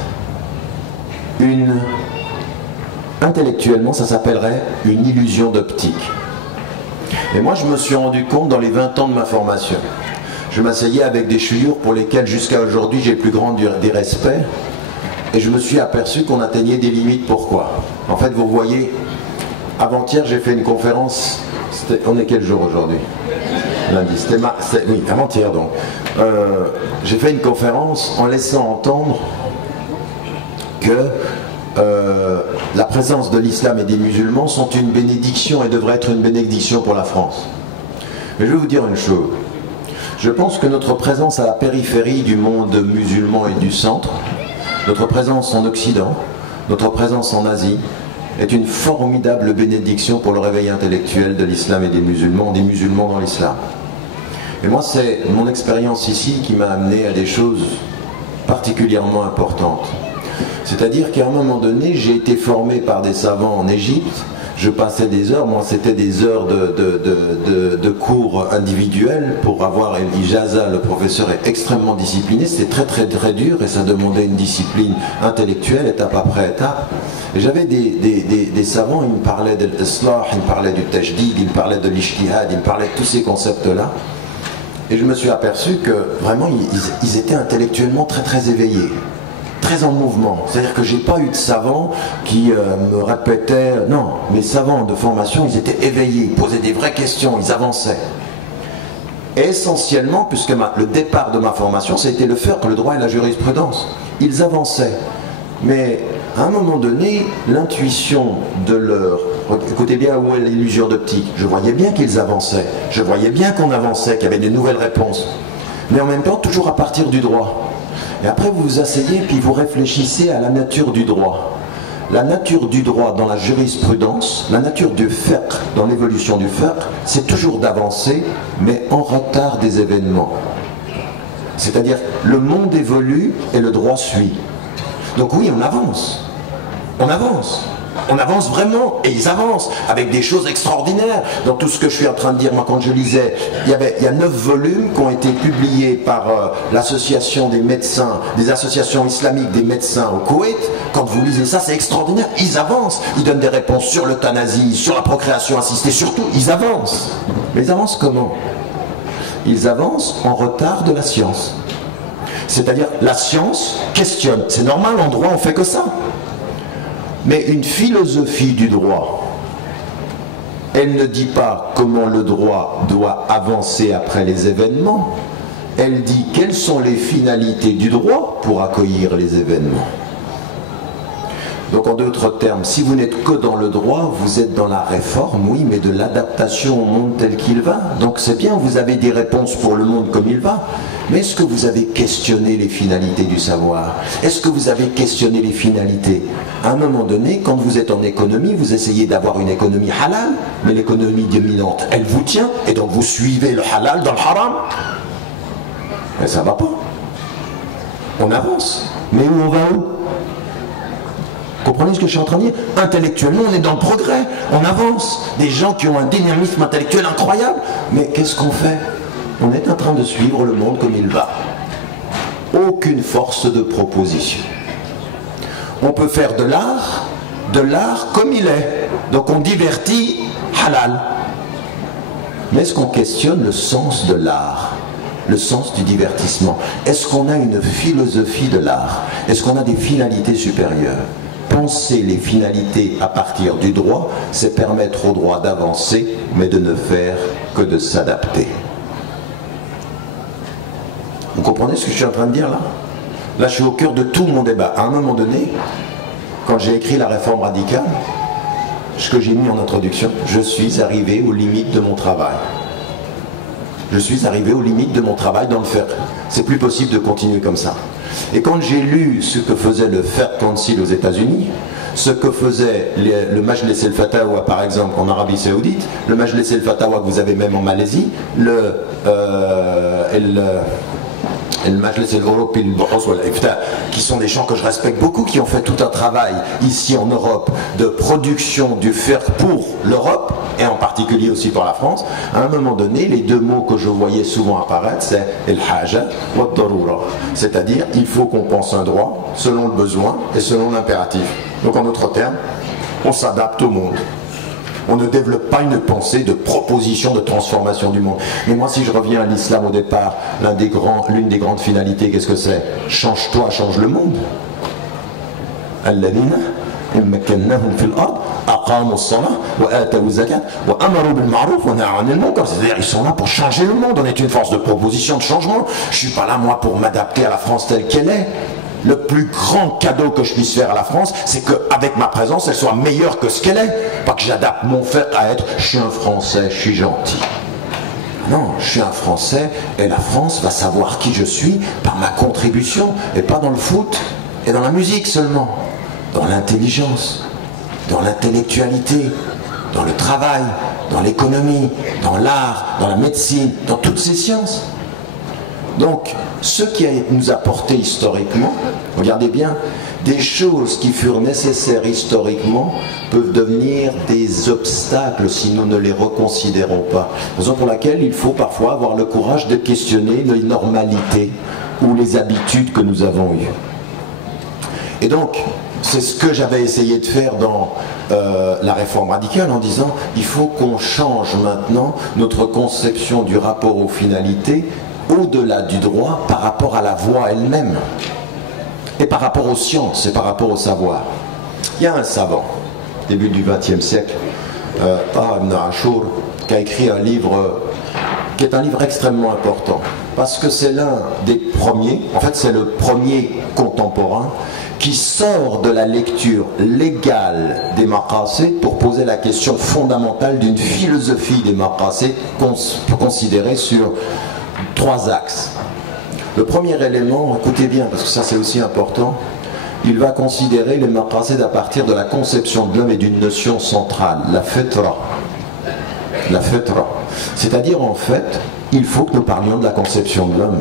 intellectuellement, ça s'appellerait une illusion d'optique. Et moi, je me suis rendu compte dans les 20 ans de ma formation, je m'asseyais avec des chouyours pour lesquels jusqu'à aujourd'hui j'ai le plus grand des respects, et je me suis aperçu qu'on atteignait des limites. Pourquoi ? En fait, vous voyez, avant-hier j'ai fait une conférence, on est quel jour aujourd'hui ? Lundi, oui, avant-hier donc. J'ai fait une conférence en laissant entendre que la présence de l'islam et des musulmans sont une bénédiction et devrait être une bénédiction pour la France. Mais je vais vous dire une chose. Je pense que notre présence à la périphérie du monde musulman et du centre, notre présence en Occident, notre présence en Asie, est une formidable bénédiction pour le réveil intellectuel de l'islam et des musulmans dans l'islam. Et moi, c'est mon expérience ici qui m'a amené à des choses particulièrement importantes. C'est-à-dire qu'à un moment donné, j'ai été formé par des savants en Égypte. Je passais des heures, moi c'était des heures de cours individuels pour avoir l'ijaza. Le professeur est extrêmement discipliné, c'était très dur et ça demandait une discipline intellectuelle, étape après étape. Et j'avais des savants, ils me parlaient de l'islah, ils me parlaient du tajdid, ils me parlaient de l'ijtihad, ils me parlaient de tous ces concepts-là. Et je me suis aperçu que vraiment ils étaient intellectuellement très éveillés. très en mouvement. C'est-à-dire que j'ai pas eu de savants qui me répétaient. Non, mes savants de formation, ils étaient éveillés, ils posaient des vraies questions, ils avançaient. Et essentiellement, puisque le départ de ma formation, c'était le fiqh, le droit et la jurisprudence. Ils avançaient. Mais à un moment donné, l'intuition de leur... Écoutez bien où est l'illusion d'optique. Je voyais bien qu'ils avançaient. Je voyais bien qu'on avançait, qu'il y avait des nouvelles réponses. Mais en même temps, toujours à partir du droit. Et après, vous vous asseyez, puis vous réfléchissez à la nature du droit. La nature du droit dans la jurisprudence, la nature du fiqh dans l'évolution du fiqh, c'est toujours d'avancer, mais en retard des événements. C'est-à-dire, le monde évolue et le droit suit. Donc oui, on avance. On avance. On avance vraiment, et ils avancent avec des choses extraordinaires. Dans tout ce que je suis en train de dire, moi quand je lisais, il y a 9 volumes qui ont été publiés par l'association des médecins, des associations islamiques des médecins au Koweït. Quand vous lisez ça, c'est extraordinaire. Ils avancent, ils donnent des réponses sur l'euthanasie, sur la procréation assistée, surtout, ils avancent. Mais ils avancent comment? Ils avancent en retard de la science. C'est-à-dire, la science questionne. C'est normal, en droit, on fait que ça. Mais une philosophie du droit, elle ne dit pas comment le droit doit avancer après les événements, elle dit quelles sont les finalités du droit pour accueillir les événements. Donc en d'autres termes, si vous n'êtes que dans le droit, vous êtes dans la réforme, oui, mais de l'adaptation au monde tel qu'il va. Donc c'est bien, vous avez des réponses pour le monde comme il va, mais est-ce que vous avez questionné les finalités du savoir? Est-ce que vous avez questionné les finalités? À un moment donné, quand vous êtes en économie, vous essayez d'avoir une économie halal, mais l'économie dominante, elle vous tient, et donc vous suivez le halal dans le haram. Mais ça ne va pas. On avance. Mais où on va où? Comprenez ce que je suis en train de dire? Intellectuellement, on est dans le progrès, on avance. Des gens qui ont un dynamisme intellectuel incroyable. Mais qu'est-ce qu'on fait? On est en train de suivre le monde comme il va. Aucune force de proposition. On peut faire de l'art comme il est. Donc on divertit halal. Mais est-ce qu'on questionne le sens de l'art? Le sens du divertissement? Est-ce qu'on a une philosophie de l'art? Est-ce qu'on a des finalités supérieures? Penser les finalités à partir du droit, c'est permettre au droit d'avancer, mais de ne faire que de s'adapter. Vous comprenez ce que je suis en train de dire là? Là, je suis au cœur de tout mon débat. À un moment donné, quand j'ai écrit la réforme radicale, ce que j'ai mis en introduction, je suis arrivé aux limites de mon travail. Je suis arrivé aux limites de mon travail dans le fiqh. C'est plus possible de continuer comme ça. Et quand j'ai lu ce que faisait le Fiqh Council aux États-Unis, ce que faisait le Majlis el-Fatawa par exemple en Arabie Saoudite, le Majlis el-Fatawa que vous avez même en Malaisie, le Majlis el-Europe qui sont des gens que je respecte beaucoup, qui ont fait tout un travail ici en Europe de production du fiqh pour l'Europe et en particulier aussi pour la France. À un moment donné, les deux mots que je voyais souvent apparaître, c'est el-haja wa ad-darura, c'est-à-dire il faut qu'on pense un droit selon le besoin et selon l'impératif. Donc en d'autres termes, on s'adapte au monde. On ne développe pas une pensée de proposition de transformation du monde. Mais moi, si je reviens à l'islam au départ, l'une des grandes finalités, qu'est-ce que c'est? Change-toi, change le monde. Alladhina immakannahum fil ard aqamu as-salah wa atawu az-zakat wa amaru bil ma'ruf wa nahaw 'anil munkar. C'est-à-dire, ils sont là pour changer le monde. On est une force de proposition, de changement. Je suis pas là, moi, pour m'adapter à la France telle qu'elle est. Le plus grand cadeau que je puisse faire à la France, c'est qu'avec ma présence, elle soit meilleure que ce qu'elle est. Pas que j'adapte mon fait à être « je suis un Français, je suis gentil ». Non, je suis un Français et la France va savoir qui je suis par ma contribution et pas dans le foot et dans la musique seulement. Dans l'intelligence, dans l'intellectualité, dans le travail, dans l'économie, dans l'art, dans la médecine, dans toutes ces sciences. Donc, ce qui nous a porté historiquement, regardez bien, des choses qui furent nécessaires historiquement peuvent devenir des obstacles si nous ne les reconsidérons pas. Raison pour laquelle il faut parfois avoir le courage de questionner les normalités ou les habitudes que nous avons eues. Et donc, c'est ce que j'avais essayé de faire dans la réforme radicale en disant il faut qu'on change maintenant notre conception du rapport aux finalités au-delà du droit par rapport à la voie elle-même. et par rapport aux sciences et par rapport au savoir. Il y a un savant, début du XXe siècle, Taha ibn Ashur, qui a écrit un livre qui est un livre extrêmement important, parce que c'est l'un des premiers, en fait c'est le premier contemporain qui sort de la lecture légale des maqasid pour poser la question fondamentale d'une philosophie des maqasid considérée sur 3 axes. Le premier élément, écoutez bien parce que ça c'est aussi important, il va considérer les maqasid à partir de la conception de l'homme et d'une notion centrale, la fitra. La fitra. C'est-à-dire en fait, il faut que nous parlions de la conception de l'homme.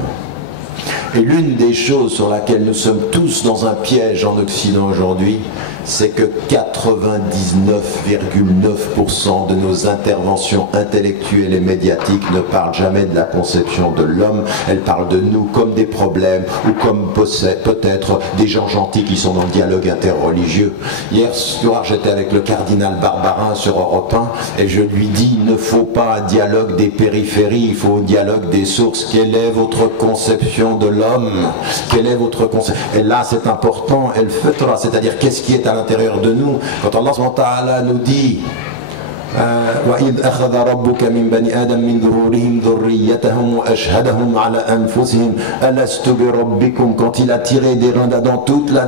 Et l'une des choses sur laquelle nous sommes tous dans un piège en Occident aujourd'hui, c'est que 99,9% de nos interventions intellectuelles et médiatiques ne parlent jamais de la conception de l'homme. Elles parlent de nous comme des problèmes ou comme peut-être des gens gentils qui sont dans le dialogue interreligieux. Hier soir, j'étais avec le cardinal Barbarin sur Europe 1 et je lui dis, il ne faut pas un dialogue des périphéries, il faut un dialogue des sources. Quelle est votre conception de l'homme? Quelle est votre conception? Et là, c'est important, elle fitra, c'est-à-dire qu'est-ce qui est à l'intérieur de nous. Quand Allah subhanahu wa ta'ala nous dit وَإِذْ أَخَذَ رَبُّكَ مِنْ بَنِي آدَمَ مِنْ ظُهُورِهِمْ ذُرِّيَّتَهُمْ وَأَشْهَدَهُمْ عَلَى أَنفُسِهِمْ أَلَسْتُ بِرَبِّكُمْ, quand il a tiré des reins d'Adam toute la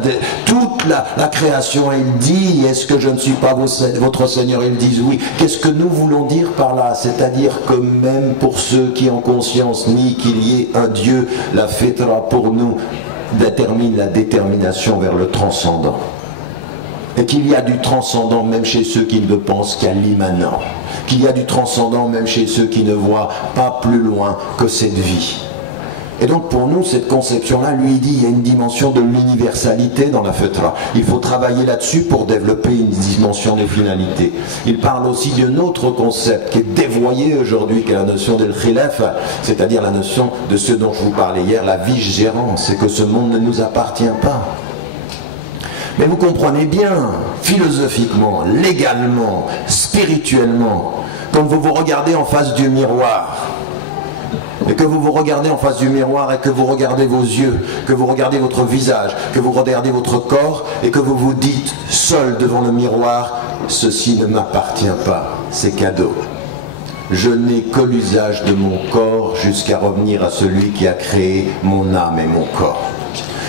création, il dit, est-ce que je ne suis pas votre Seigneur? Ils disent oui. Qu'est-ce que nous voulons dire par là? C'est-à-dire que même pour ceux qui ont conscience ni qu'il y ait un Dieu, la fitra pour nous détermine la détermination vers le transcendant. Et qu'il y a du transcendant même chez ceux qui ne pensent qu'à l'immanent. Qu'il y a du transcendant même chez ceux qui ne voient pas plus loin que cette vie. Et donc pour nous, cette conception-là, lui dit, il y a une dimension de l'universalité dans la fitra. Il faut travailler là-dessus pour développer une dimension de finalité. Il parle aussi d'un autre concept qui est dévoyé aujourd'hui, qui est la notion de l'khilaf, c'est-à-dire la notion de ce dont je vous parlais hier, la vigérance, c'est que ce monde ne nous appartient pas. Mais vous comprenez bien, philosophiquement, légalement, spirituellement, quand vous vous regardez en face du miroir, et que vous vous regardez en face du miroir et que vous regardez vos yeux, que vous regardez votre visage, que vous regardez votre corps et que vous vous dites seul devant le miroir, ceci ne m'appartient pas, c'est cadeau. Je n'ai que l'usage de mon corps jusqu'à revenir à celui qui a créé mon âme et mon corps.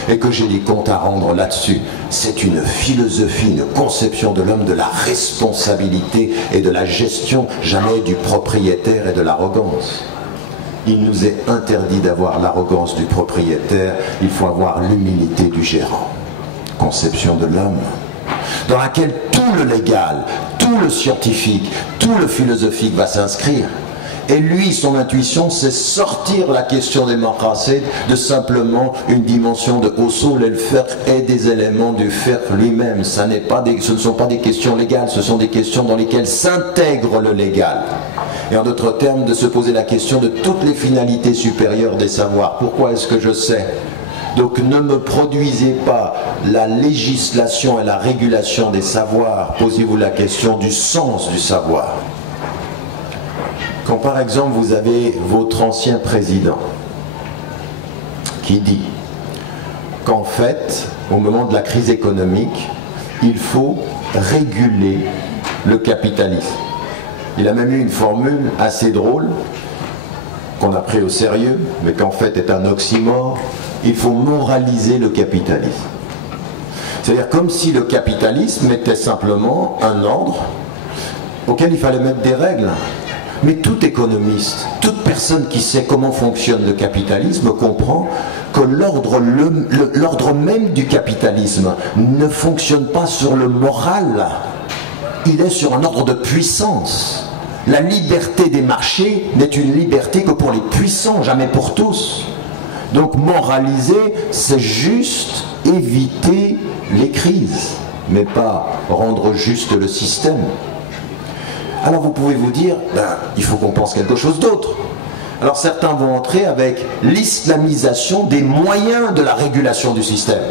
Et que j'ai des comptes à rendre là-dessus. C'est une philosophie, une conception de l'homme de la responsabilité et de la gestion, jamais du propriétaire et de l'arrogance. Il nous est interdit d'avoir l'arrogance du propriétaire, il faut avoir l'humilité du gérant. Conception de l'homme, dans laquelle tout le légal, tout le scientifique, tout le philosophique va s'inscrire. Et lui, son intuition, c'est sortir la question des maqasid de simplement une dimension de usul el-fiqh et des éléments du fiqh lui-même. Ce ne sont pas des questions légales, ce sont des questions dans lesquelles s'intègre le légal. Et en d'autres termes, de se poser la question de toutes les finalités supérieures des savoirs. Pourquoi est-ce que je sais? Donc ne me produisez pas la législation et la régulation des savoirs. Posez-vous la question du sens du savoir. Quand par exemple vous avez votre ancien président qui dit qu'en fait, au moment de la crise économique, il faut réguler le capitalisme. Il a même eu une formule assez drôle qu'on a pris au sérieux, mais qu'en fait est un oxymore. Il faut moraliser le capitalisme. C'est-à-dire comme si le capitalisme était simplement un ordre auquel il fallait mettre des règles. Mais tout économiste, toute personne qui sait comment fonctionne le capitalisme comprend que l'ordre même du capitalisme ne fonctionne pas sur le moral, il est sur un ordre de puissance. La liberté des marchés n'est une liberté que pour les puissants, jamais pour tous. Donc moraliser, c'est juste éviter les crises, mais pas rendre juste le système. Alors vous pouvez vous dire, il faut qu'on pense quelque chose d'autre. Alors certains vont entrer avec l'islamisation des moyens de la régulation du système.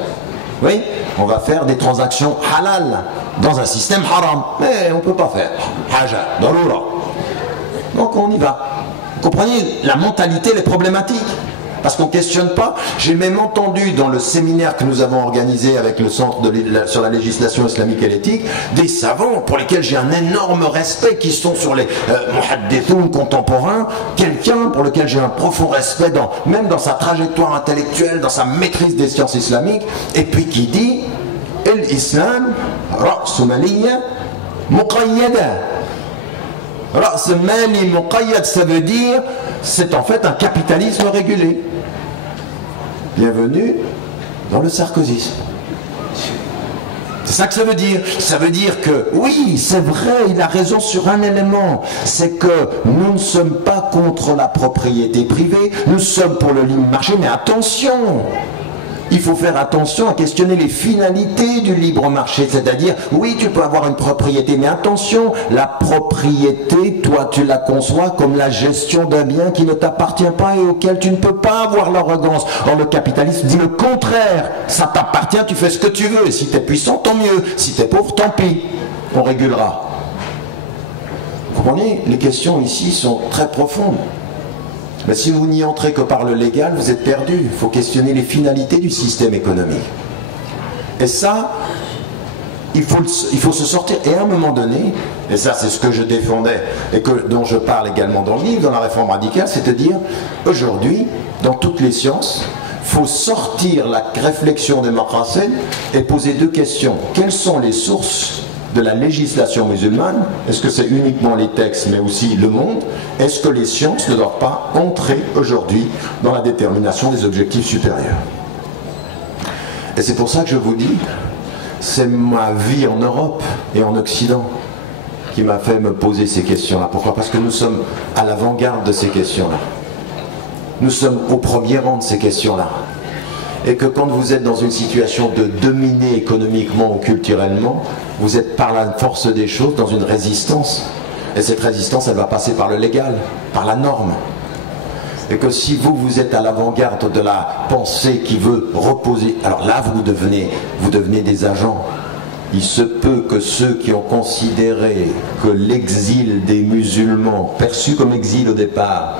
Oui, on va faire des transactions halal dans un système haram. Mais on ne peut pas faire. Haja, darura. Donc on y va. Vous comprenez, la mentalité, les problématiques. Parce qu'on ne questionne pas. J'ai même entendu dans le séminaire que nous avons organisé avec le Centre sur la législation islamique et l'éthique, des savants pour lesquels j'ai un énorme respect, qui sont sur les muhaddithoun contemporains, quelqu'un pour lequel j'ai un profond respect, même dans sa trajectoire intellectuelle, dans sa maîtrise des sciences islamiques, et puis qui dit « l'islam, ra's maliyya muqayyada ». Ra's mali muqayyad, ça veut dire, c'est en fait un capitalisme régulé. Bienvenue dans le sarkozysme. C'est ça que ça veut dire. Ça veut dire que, oui, c'est vrai, il a raison sur un élément. C'est que nous ne sommes pas contre la propriété privée, nous sommes pour le libre marché, mais attention! Il faut faire attention à questionner les finalités du libre marché, c'est-à-dire, oui, tu peux avoir une propriété, mais attention, la propriété, toi, tu la conçois comme la gestion d'un bien qui ne t'appartient pas et auquel tu ne peux pas avoir l'arrogance. Or, le capitalisme dit le contraire, ça t'appartient, tu fais ce que tu veux, et si tu es puissant, tant mieux, si tu es pauvre, tant pis, on régulera. Vous comprenez? Les questions ici sont très profondes. Mais si vous n'y entrez que par le légal, vous êtes perdu. Il faut questionner les finalités du système économique. Et ça, il faut se sortir. Et à un moment donné, et ça c'est ce que je défendais, et dont je parle également dans le livre, dans la réforme radicale, c'est de dire, aujourd'hui, dans toutes les sciences, il faut sortir la réflexion démocratique et poser deux questions. Quelles sont les sources de la législation musulmane? Est-ce que c'est uniquement les textes, mais aussi le monde? Est-ce que les sciences ne doivent pas entrer aujourd'hui dans la détermination des objectifs supérieurs? Et c'est pour ça que je vous dis, c'est ma vie en Europe et en Occident qui m'a fait me poser ces questions-là. Pourquoi? Parce que nous sommes à l'avant-garde de ces questions-là. Nous sommes au premier rang de ces questions-là. Et que quand vous êtes dans une situation de dominer économiquement ou culturellement, vous êtes par la force des choses dans une résistance. Et cette résistance, elle va passer par le légal, par la norme. Et que si vous êtes à l'avant-garde de la pensée qui veut reposer, alors là vous devenez des agents. Il se peut que ceux qui ont considéré que l'exil des musulmans, perçu comme exil au départ,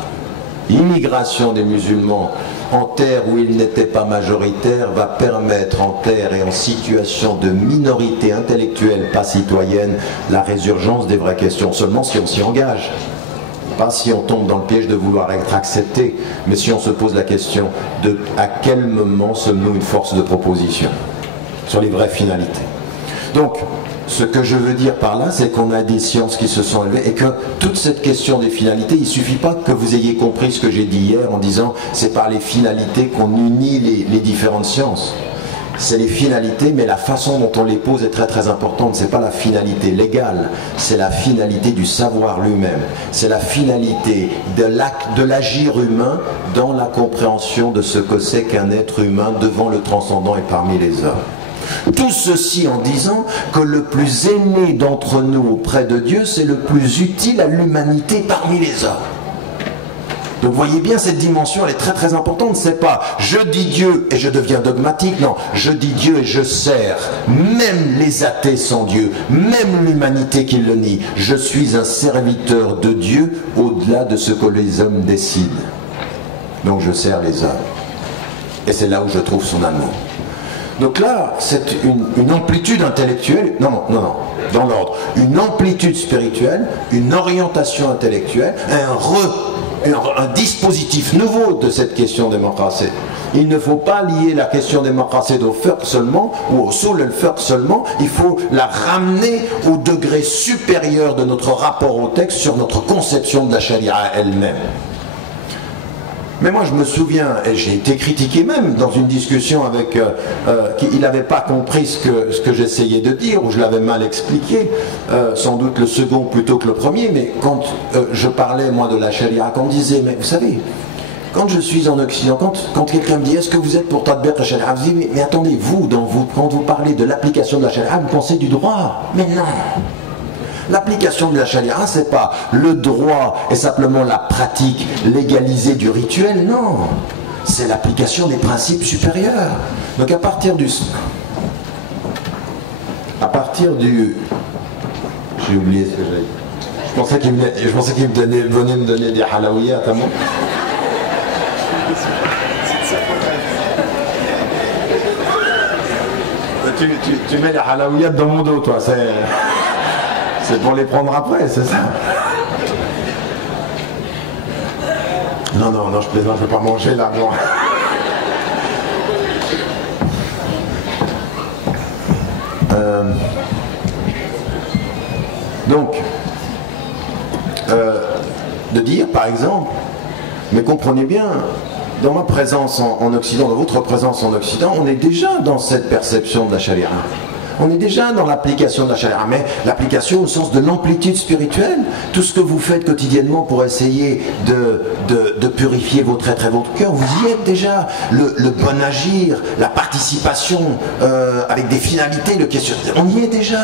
l'immigration des musulmans en terre où ils n'étaient pas majoritaires, va permettre en terre et en situation de minorité intellectuelle pas citoyenne la résurgence des vraies questions, seulement si on s'y engage. Pas si on tombe dans le piège de vouloir être accepté, mais si on se pose la question de à quel moment sommes-nous une force de proposition sur les vraies finalités. Donc, ce que je veux dire par là, c'est qu'on a des sciences qui se sont élevées et que toute cette question des finalités, il ne suffit pas que vous ayez compris ce que j'ai dit hier en disant c'est par les finalités qu'on unit les différentes sciences. C'est les finalités, mais la façon dont on les pose est très très importante. C'est pas la finalité légale, c'est la finalité du savoir lui-même. C'est la finalité de l'agir humain dans la compréhension de ce que c'est qu'un être humain devant le transcendant et parmi les hommes. Tout ceci en disant que le plus aimé d'entre nous auprès de Dieu, c'est le plus utile à l'humanité parmi les hommes. Donc vous voyez bien, cette dimension, elle est très très importante. C'est pas je dis Dieu et je deviens dogmatique, non, je dis Dieu et je sers même les athées sans Dieu, même l'humanité qui le nie. Je suis un serviteur de Dieu au-delà de ce que les hommes décident. Donc je sers les hommes. Et c'est là où je trouve son amour. Donc là, c'est une amplitude intellectuelle, non, dans l'ordre, une amplitude spirituelle, une orientation intellectuelle, un dispositif nouveau de cette question démocratie. Il ne faut pas lier la question démocratie au FERC seulement, ou au Soul el FERC seulement, il faut la ramener au degré supérieur de notre rapport au texte sur notre conception de la charia elle-même. Mais moi je me souviens, et j'ai été critiqué même dans une discussion avec il n'avait pas compris ce que j'essayais de dire, ou je l'avais mal expliqué, sans doute le second plutôt que le premier, mais quand je parlais moi de la charia, quand on disait, mais vous savez, quand je suis en Occident, quand quelqu'un me dit est-ce que vous êtes pour tatbiq la charia, je dis mais attendez, quand vous parlez de l'application de la charia, vous pensez du droit, mais non. L'application de la charia, c'est pas le droit et simplement la pratique légalisée du rituel, non. C'est l'application des principes supérieurs. Donc à partir du... J'ai oublié ce que j'ai dit. Je pensais qu'il venait me donner des halawiyat à moi. tu mets les halaouillates dans mon dos, toi. C'est pour les prendre après, c'est ça? Non, non, non, je plaisante, je ne vais pas manger là, bon. Donc, de dire, par exemple, mais comprenez bien, dans ma présence en Occident, dans votre présence en Occident, on est déjà dans cette perception de la charia. On est déjà dans l'application de la charia, mais l'application au sens de l'amplitude spirituelle. Tout ce que vous faites quotidiennement pour essayer de purifier votre être et votre cœur, vous y êtes déjà. Le bon agir, la participation avec des finalités, le questionnement, on y est déjà.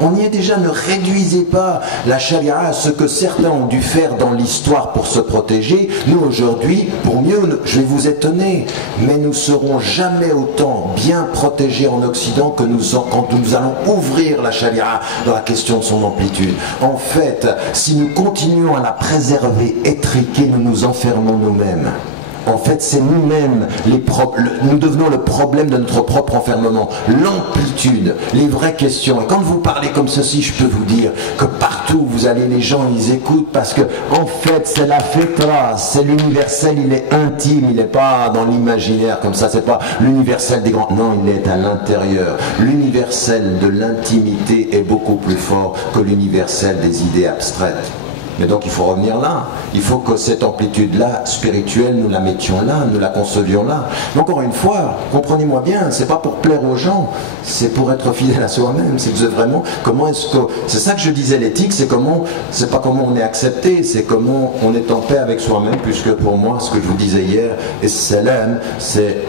On y est déjà. Ne réduisez pas la charia à ce que certains ont dû faire dans l'histoire pour se protéger. Nous aujourd'hui, pour mieux, je vais vous étonner, mais nous serons jamais autant bien protégés en Occident que quand nous allons ouvrir la charia dans la question de son amplitude. En fait, si nous continuons à la préserver étriquée, nous nous enfermons nous-mêmes. En fait, c'est nous-mêmes, nous devenons le problème de notre propre enfermement. L'amplitude, les vraies questions. Et quand vous parlez comme ceci, je peux vous dire que partout où vous allez, les gens, ils écoutent parce que, en fait, c'est la fitra, c'est l'universel, il est intime, il n'est pas dans l'imaginaire comme ça, c'est pas l'universel des grands. Non, il est à l'intérieur. L'universel de l'intimité est beaucoup plus fort que l'universel des idées abstraites. Mais donc il faut revenir là, il faut que cette amplitude-là, spirituelle, nous la mettions là, nous la concevions là. Mais encore une fois, comprenez-moi bien, c'est pas pour plaire aux gens, c'est pour être fidèle à soi-même. C'est vraiment, comment est-ce que... C'est ça que je disais, l'éthique, c'est pas comment on est accepté, c'est comment on est en paix avec soi-même, puisque pour moi, ce que je vous disais hier, et c'est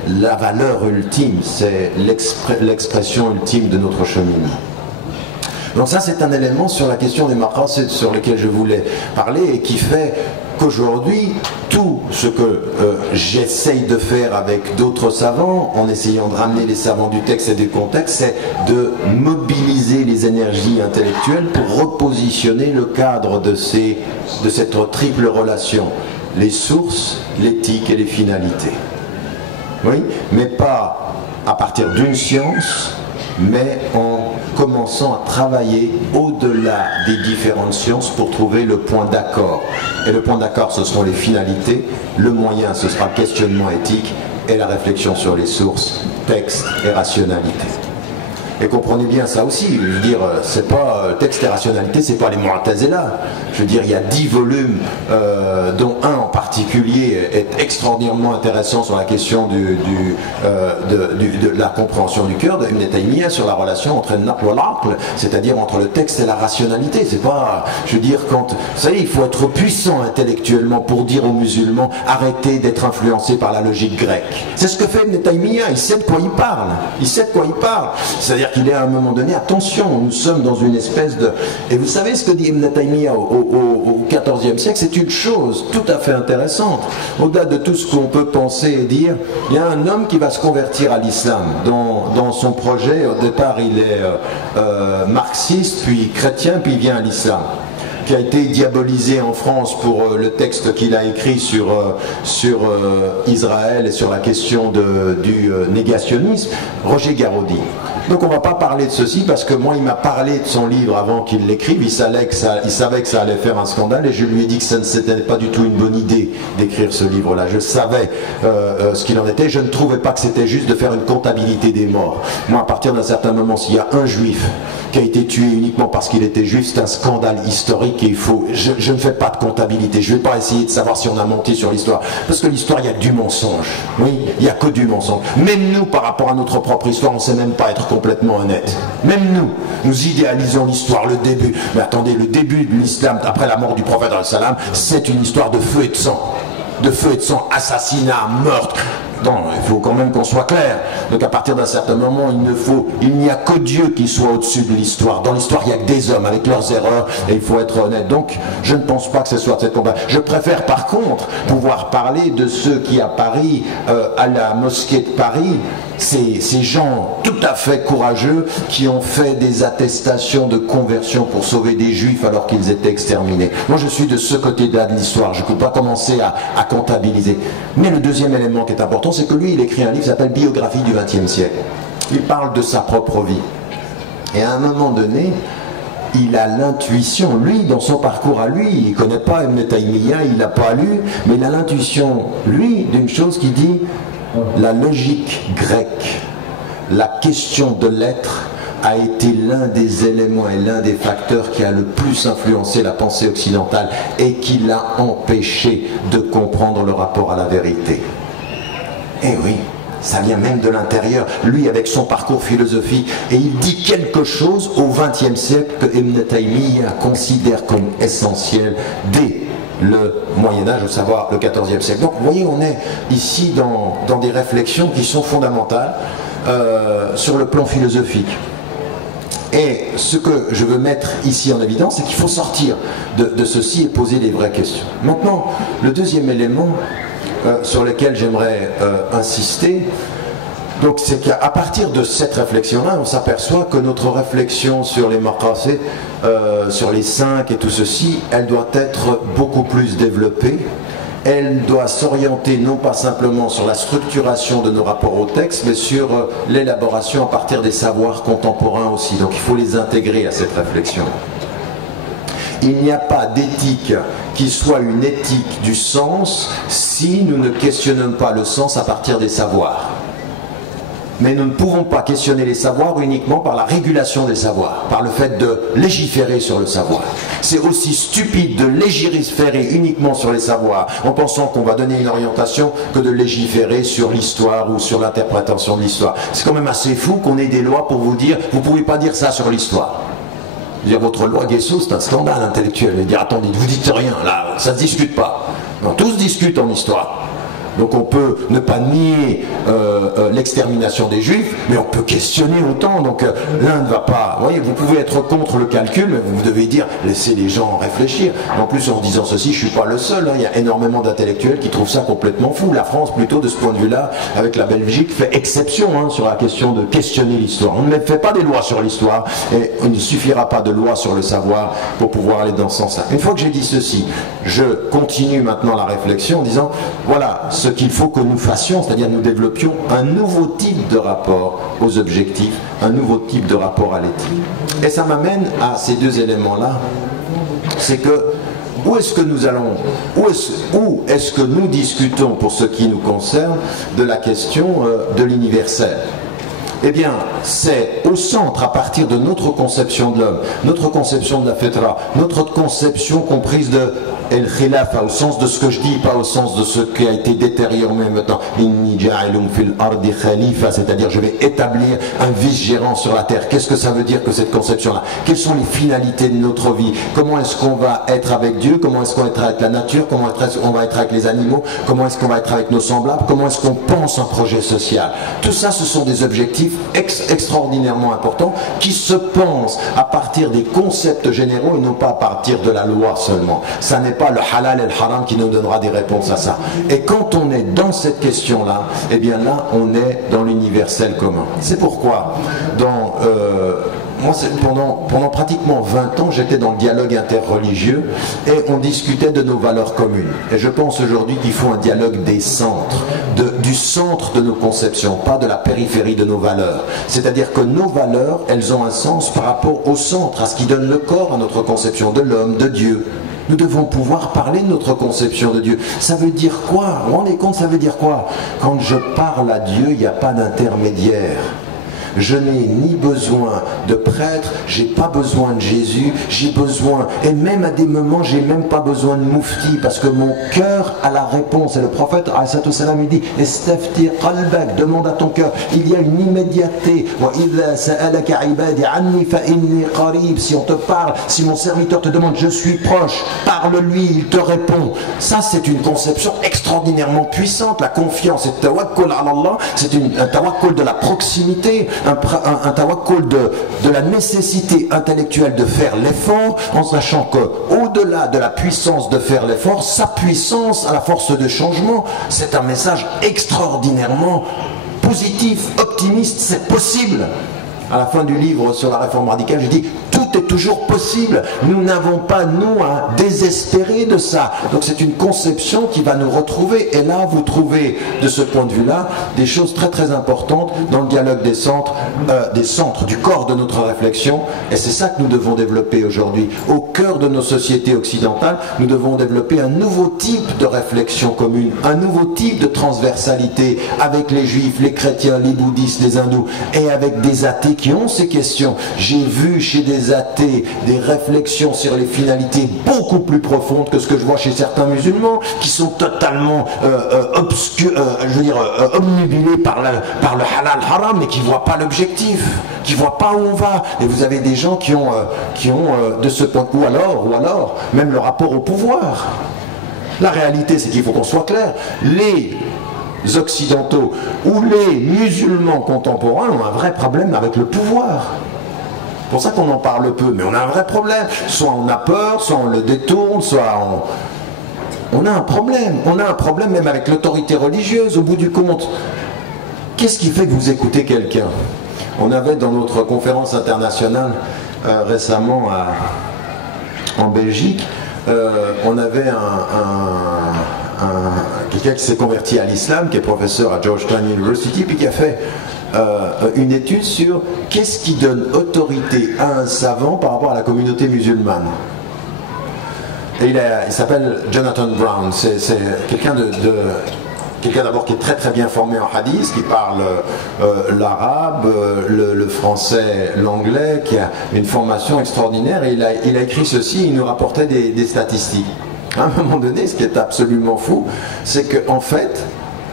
la valeur ultime, c'est l'expression ultime de notre cheminement. Donc ça, c'est un élément sur la question des maqasid sur lequel je voulais parler et qui fait qu'aujourd'hui, tout ce que j'essaye de faire avec d'autres savants, en essayant de ramener les savants du texte et du contexte, c'est de mobiliser les énergies intellectuelles pour repositionner le cadre de cette triple relation, les sources, l'éthique et les finalités. Oui, mais pas à partir d'une science, mais en commençant à travailler au-delà des différentes sciences pour trouver le point d'accord. Et le point d'accord, ce seront les finalités, le moyen, ce sera le questionnement éthique et la réflexion sur les sources, texte et rationalité. Et comprenez bien ça aussi, je veux dire, c'est pas texte et rationalité, c'est pas les Mu'tazila. Je veux dire, il y a 10 volumes, dont un en particulier est extraordinairement intéressant sur la question de la compréhension du cœur, de Ibn Taymiyyah, sur la relation entre le naql et l'aql, c'est-à-dire entre le texte et la rationalité. C'est pas, je veux dire, quand, vous savez, il faut être puissant intellectuellement pour dire aux musulmans, arrêtez d'être influencés par la logique grecque. C'est ce que fait Ibn Taymiyyah, il sait de quoi il parle. Il sait de quoi il parle. C'est-à-dire qu'il est à un moment donné, attention, nous sommes dans une espèce de... Et vous savez ce que dit Ibn Taymiyyah au XIVe siècle, c'est une chose tout à fait intéressante. Au-delà de tout ce qu'on peut penser et dire, il y a un homme qui va se convertir à l'islam. Dans son projet, au départ, il est marxiste, puis chrétien, puis il vient à l'islam, qui a été diabolisé en France pour le texte qu'il a écrit sur Israël et sur la question du négationnisme, Roger Garaudy. Donc on ne va pas parler de ceci parce que moi il m'a parlé de son livre avant qu'il l'écrive, il savait que ça allait faire un scandale et je lui ai dit que ce n'était pas du tout une bonne idée d'écrire ce livre-là. Je savais ce qu'il en était, je ne trouvais pas que c'était juste de faire une comptabilité des morts. Moi à partir d'un certain moment, s'il y a un juif qui a été tué uniquement parce qu'il était juif, c'est un scandale historique et il faut... Je ne fais pas de comptabilité, je ne vais pas essayer de savoir si on a menti sur l'histoire, parce que l'histoire il y a du mensonge, oui, il n'y a que du mensonge. Même nous par rapport à notre propre histoire, on ne sait même pas être complètement honnête. Même nous idéalisons l'histoire, le début. Mais attendez, le début de l'islam, après la mort du prophète, c'est une histoire de feu et de sang. De feu et de sang, assassinat, meurtre. Non, il faut quand même qu'on soit clair. Donc à partir d'un certain moment, il n'y a que Dieu qui soit au-dessus de l'histoire. Dans l'histoire, il n'y a que des hommes avec leurs erreurs et il faut être honnête. Donc je ne pense pas que ce soit cette combat. Je préfère par contre pouvoir parler de ceux qui à Paris, à la mosquée de Paris, ces gens tout à fait courageux qui ont fait des attestations de conversion pour sauver des juifs alors qu'ils étaient exterminés. Moi je suis de ce côté-là de l'histoire, je ne peux pas commencer à comptabiliser. Mais le deuxième élément qui est important, c'est que lui il écrit un livre qui s'appelle Biographie du XXe siècle. il parle de sa propre vie. Et à un moment donné, il a l'intuition, lui, dans son parcours à lui, il ne connaît pas Ibn Taymiyyah, il ne l'a pas lu, mais il a l'intuition, lui, d'une chose qui dit la logique grecque, la question de l'être a été l'un des éléments et l'un des facteurs qui a le plus influencé la pensée occidentale et qui l'a empêché de comprendre le rapport à la vérité. Eh oui, ça vient même de l'intérieur, lui avec son parcours philosophique, et il dit quelque chose au XXe siècle que Ibn Taymiyyah considère comme essentiel dès le Moyen-Âge, à savoir le XIVe siècle. Donc vous voyez, on est ici dans des réflexions qui sont fondamentales sur le plan philosophique. Et ce que je veux mettre ici en évidence, c'est qu'il faut sortir de ceci et poser les vraies questions. Maintenant, le deuxième élément sur lequel j'aimerais insister, donc c'est qu'à partir de cette réflexion-là, on s'aperçoit que notre réflexion sur les maqasid, sur les cinq et tout ceci, elle doit être beaucoup plus développée. Elle doit s'orienter non pas simplement sur la structuration de nos rapports au texte, mais sur l'élaboration à partir des savoirs contemporains aussi. Donc il faut les intégrer à cette réflexion. Il n'y a pas d'éthique qui soit une éthique du sens si nous ne questionnons pas le sens à partir des savoirs. Mais nous ne pouvons pas questionner les savoirs uniquement par la régulation des savoirs, par le fait de légiférer sur le savoir. C'est aussi stupide de légiférer uniquement sur les savoirs en pensant qu'on va donner une orientation que de légiférer sur l'histoire ou sur l'interprétation de l'histoire. C'est quand même assez fou qu'on ait des lois pour vous dire vous ne pouvez pas dire ça sur l'histoire. Dire votre loi Guesso, c'est un scandale intellectuel. Et dire attendez, vous dites rien, là, ça ne se discute pas. Non, tout se discute en histoire. Donc on peut ne pas nier l'extermination des Juifs, mais on peut questionner autant. Donc l'un ne va pas... Vous voyez, vous pouvez être contre le calcul, mais vous devez dire, laissez les gens réfléchir. En plus, en disant ceci, je ne suis pas le seul. Il y a énormément d'intellectuels qui trouvent ça complètement fou. La France, plutôt, de ce point de vue-là, avec la Belgique, fait exception sur la question de questionner l'histoire. On ne fait pas des lois sur l'histoire, et il ne suffira pas de lois sur le savoir pour pouvoir aller dans ce sens-là. Une fois que j'ai dit ceci, je continue maintenant la réflexion en disant, voilà, ce qu'il faut que nous fassions, c'est-à-dire nous développions un nouveau type de rapport aux objectifs, un nouveau type de rapport à l'éthique. Et ça m'amène à ces deux éléments-là, c'est que où est-ce que nous allons, où est-ce que nous discutons pour ce qui nous concerne de la question de l'universel? Eh bien, c'est au centre, à partir de notre conception de l'homme, notre conception de la fitra, notre conception comprise de El Khilafa, au sens de ce que je dis, pas au sens de ce qui a été détérioré maintenant. Inni ja'ilun fil ardi khalifa, c'est-à-dire je vais établir un vice-gérant sur la terre. Qu'est-ce que ça veut dire que cette conception-là? Quelles sont les finalités de notre vie? Comment est-ce qu'on va être avec Dieu? Comment est-ce qu'on va être avec la nature? Comment est-ce qu'on va être avec les animaux? Comment est-ce qu'on va être avec nos semblables? Comment est-ce qu'on pense un projet social? Tout ça, ce sont des objectifs extraordinairement importants qui se pensent à partir des concepts généraux et non pas à partir de la loi seulement. Ça n'est pas le halal et le haram qui nous donnera des réponses à ça. Et quand on est dans cette question-là, eh bien là, on est dans l'universel commun. C'est pourquoi, moi, pendant pratiquement 20 ans, j'étais dans le dialogue interreligieux et on discutait de nos valeurs communes. Et je pense aujourd'hui qu'il faut un dialogue des centres, du centre de nos conceptions, pas de la périphérie de nos valeurs. C'est-à-dire que nos valeurs, elles ont un sens par rapport au centre, à ce qui donne le corps à notre conception de l'homme, de Dieu. Nous devons pouvoir parler de notre conception de Dieu. Ça veut dire quoi? Vous vous rendez compte, ça veut dire quoi? Quand je parle à Dieu, il n'y a pas d'intermédiaire. Je n'ai ni besoin de prêtre, j'ai pas besoin de Jésus, j'ai besoin, et même à des moments, j'ai même pas besoin de moufti, parce que mon cœur a la réponse. Et le prophète, il dit, Estafti qalbak, demande à ton cœur. Il y a une immédiateté. Si on te parle, si mon serviteur te demande, je suis proche, parle-lui, il te répond. Ça, c'est une conception extraordinairement puissante. La confiance, c'est tawakkul ala Allah, c'est un tawakkul de la proximité. Un tawakkul de la nécessité intellectuelle de faire l'effort, en sachant que au-delà de la puissance de faire l'effort, sa puissance à la force de changement, c'est un message extraordinairement positif, optimiste, c'est possible. À la fin du livre sur la réforme radicale, je dis tout est toujours possible. Nous n'avons pas, nous, à désespérer de ça. Donc c'est une conception qui va nous retrouver. Et là, vous trouvez, de ce point de vue-là, des choses très très importantes dans le dialogue des centres, du corps de notre réflexion. Et c'est ça que nous devons développer aujourd'hui. Au cœur de nos sociétés occidentales, nous devons développer un nouveau type de réflexion commune, un nouveau type de transversalité avec les juifs, les chrétiens, les bouddhistes, les hindous, et avec des athées qui ont ces questions. J'ai vu chez des athées des réflexions sur les finalités beaucoup plus profondes que ce que je vois chez certains musulmans qui sont totalement obnubilés par le halal haram mais qui ne voient pas l'objectif, qui ne voient pas où on va. Et vous avez des gens qui ont de ce point de vue, ou alors même le rapport au pouvoir. La réalité, c'est qu'il faut qu'on soit clair. Les occidentaux ou les musulmans contemporains ont un vrai problème avec le pouvoir. C'est pour ça qu'on en parle peu, mais on a un vrai problème. Soit on a peur, soit on le détourne, soit on a un problème. On a un problème même avec l'autorité religieuse, au bout du compte. Qu'est-ce qui fait que vous écoutez quelqu'un? On avait dans notre conférence internationale récemment en Belgique, on avait quelqu'un qui s'est converti à l'islam, qui est professeur à Georgetown University, puis qui a fait une étude sur qu'est-ce qui donne autorité à un savant par rapport à la communauté musulmane. Et il s'appelle Jonathan Brown. C'est quelqu'un quelqu'un d'abord qui est très très bien formé en hadith, qui parle l'arabe, le français, l'anglais, qui a une formation extraordinaire, et il a écrit ceci, il nous rapportait des statistiques. À un moment donné, ce qui est absolument fou, c'est qu'en fait,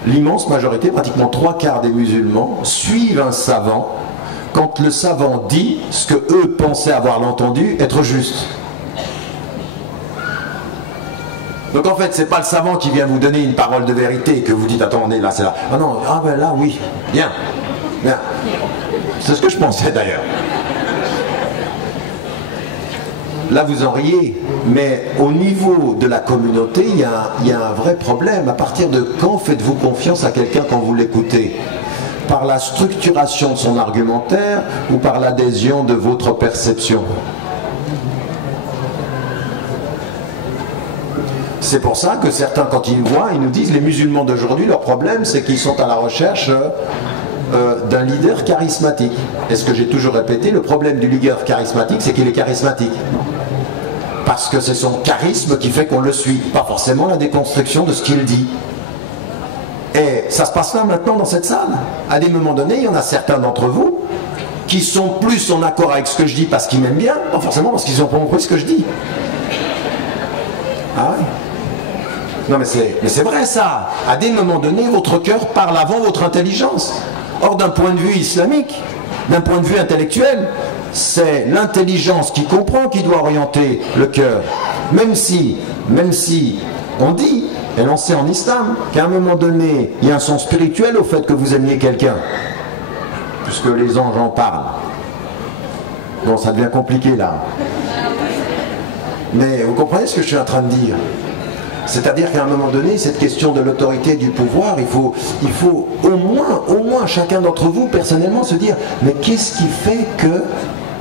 l'immense majorité, pratiquement 3/4 des musulmans, suivent un savant quand le savant dit ce que eux pensaient avoir entendu être juste. Donc en fait, c'est pas le savant qui vient vous donner une parole de vérité et que vous dites attendez, là c'est là. Ah non, ah ben là oui, bien, bien. C'est ce que je pensais d'ailleurs. Là vous en riez, mais au niveau de la communauté, il y a un vrai problème. À partir de quand faites-vous confiance à quelqu'un quand vous l'écoutez? Par la structuration de son argumentaire ou par l'adhésion de votre perception? C'est pour ça que certains, quand ils me voient, ils nous disent les musulmans d'aujourd'hui, leur problème, c'est qu'ils sont à la recherche d'un leader charismatique. Et ce que j'ai toujours répété, le problème du leader charismatique, c'est qu'il est charismatique. Parce que c'est son charisme qui fait qu'on le suit, pas forcément la déconstruction de ce qu'il dit. Et ça se passe là maintenant dans cette salle. À des moments donnés, il y en a certains d'entre vous qui sont plus en accord avec ce que je dis parce qu'ils m'aiment bien, pas forcément parce qu'ils ont pas compris ce que je dis. Ah oui. Non mais c'est vrai ça. À des moments donnés, votre cœur parle avant votre intelligence. Or d'un point de vue islamique, d'un point de vue intellectuel, c'est l'intelligence qui comprend qui doit orienter le cœur. Même si on dit, et l'on sait en islam, qu'à un moment donné, il y a un sens spirituel au fait que vous aimiez quelqu'un. Puisque les anges en parlent. Bon, ça devient compliqué là. Mais vous comprenez ce que je suis en train de dire? C'est-à-dire qu'à un moment donné, cette question de l'autorité et du pouvoir, il faut au moins chacun d'entre vous, personnellement, se dire mais qu'est-ce qui fait que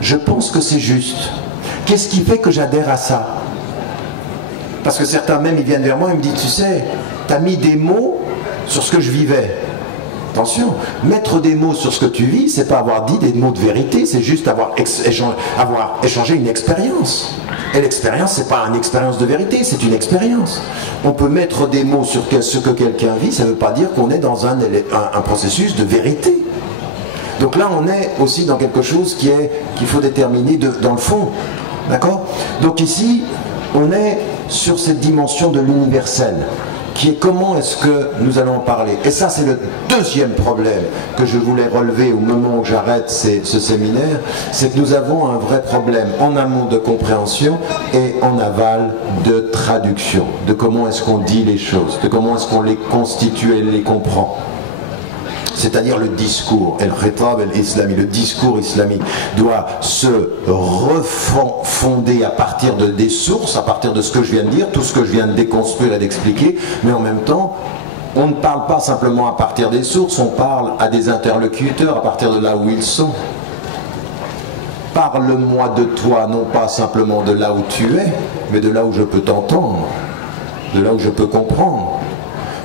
je pense que c'est juste? Qu'est-ce qui fait que j'adhère à ça? Parce que certains même, ils viennent vers moi et me disent tu sais, tu as mis des mots sur ce que je vivais. Attention, mettre des mots sur ce que tu vis, c'est pas avoir dit des mots de vérité, c'est juste avoir échangé une expérience. Et l'expérience, c'est pas une expérience de vérité, c'est une expérience. On peut mettre des mots sur ce que quelqu'un vit, ça ne veut pas dire qu'on est dans un processus de vérité. Donc là, on est aussi dans quelque chose qu'il faut déterminer dans le fond. D'accord? Donc ici, on est sur cette dimension de l'universel, qui est comment est-ce que nous allons en parler. Et ça, c'est le deuxième problème que je voulais relever au moment où j'arrête ce séminaire, c'est que nous avons un vrai problème en amont de compréhension et en aval de traduction, de comment est-ce qu'on dit les choses, de comment est-ce qu'on les constitue et les comprend. C'est-à-dire le discours, le discours islamique doit se refonder à partir des sources, à partir de ce que je viens de dire, tout ce que je viens de déconstruire et d'expliquer, mais en même temps, on ne parle pas simplement à partir des sources, on parle à des interlocuteurs à partir de là où ils sont. Parle-moi de toi, non pas simplement de là où tu es, mais de là où je peux t'entendre, de là où je peux comprendre.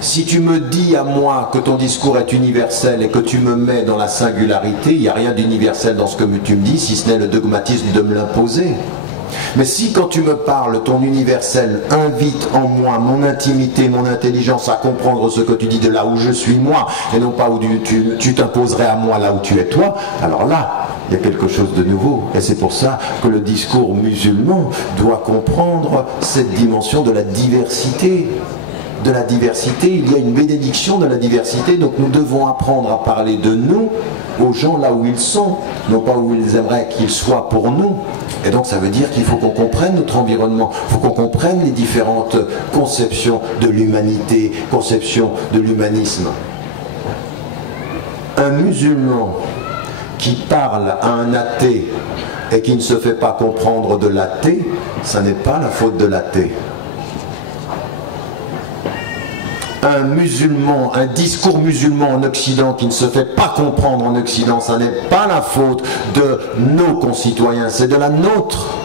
Si tu me dis à moi que ton discours est universel et que tu me mets dans la singularité, il n'y a rien d'universel dans ce que tu me dis, si ce n'est le dogmatisme de me l'imposer. Mais si quand tu me parles, ton universel invite en moi mon intimité, mon intelligence à comprendre ce que tu dis de là où je suis moi, et non pas où tu t'imposerais à moi là où tu es toi, alors là, il y a quelque chose de nouveau. Et c'est pour ça que le discours musulman doit comprendre cette dimension de la diversité. De la diversité, il y a une bénédiction de la diversité, donc nous devons apprendre à parler de nous aux gens là où ils sont, non pas où ils aimeraient qu'ils soient pour nous. Et donc ça veut dire qu'il faut qu'on comprenne notre environnement, il faut qu'on comprenne les différentes conceptions de l'humanité, conceptions de l'humanisme. Un musulman qui parle à un athée et qui ne se fait pas comprendre de l'athée, ça n'est pas la faute de l'athée. Un musulman, un discours musulman en Occident qui ne se fait pas comprendre en Occident, ça n'est pas la faute de nos concitoyens, c'est de la nôtre.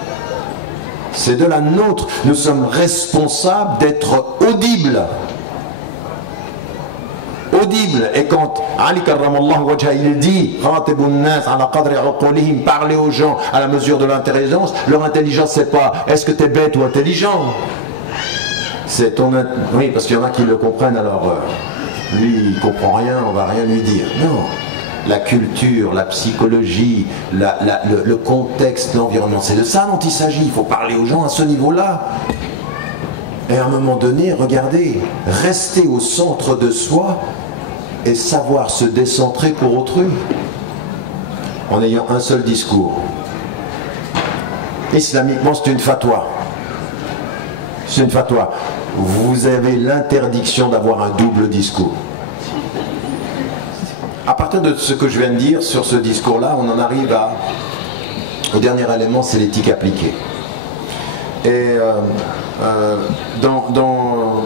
C'est de la nôtre. Nous sommes responsables d'être audibles. Audible. Et quand Ali karramallahu wajha il dit parlez aux gens à la mesure de l'intelligence, leur intelligence c'est pas est-ce que tu es bête ou intelligent, c'est ton... Oui, parce qu'il y en a qui le comprennent, alors lui il comprend rien, on va rien lui dire. Non, la culture, la psychologie, le contexte, l'environnement, c'est de ça dont il s'agit. Il faut parler aux gens à ce niveau-là. Et à un moment donné, regardez, rester au centre de soi et savoir se décentrer pour autrui, en ayant un seul discours. Islamiquement, c'est une fatwa. C'est une fatwa. Vous avez l'interdiction d'avoir un double discours. À partir de ce que je viens de dire sur ce discours-là, on en arrive au dernier élément, c'est l'éthique appliquée. Et dans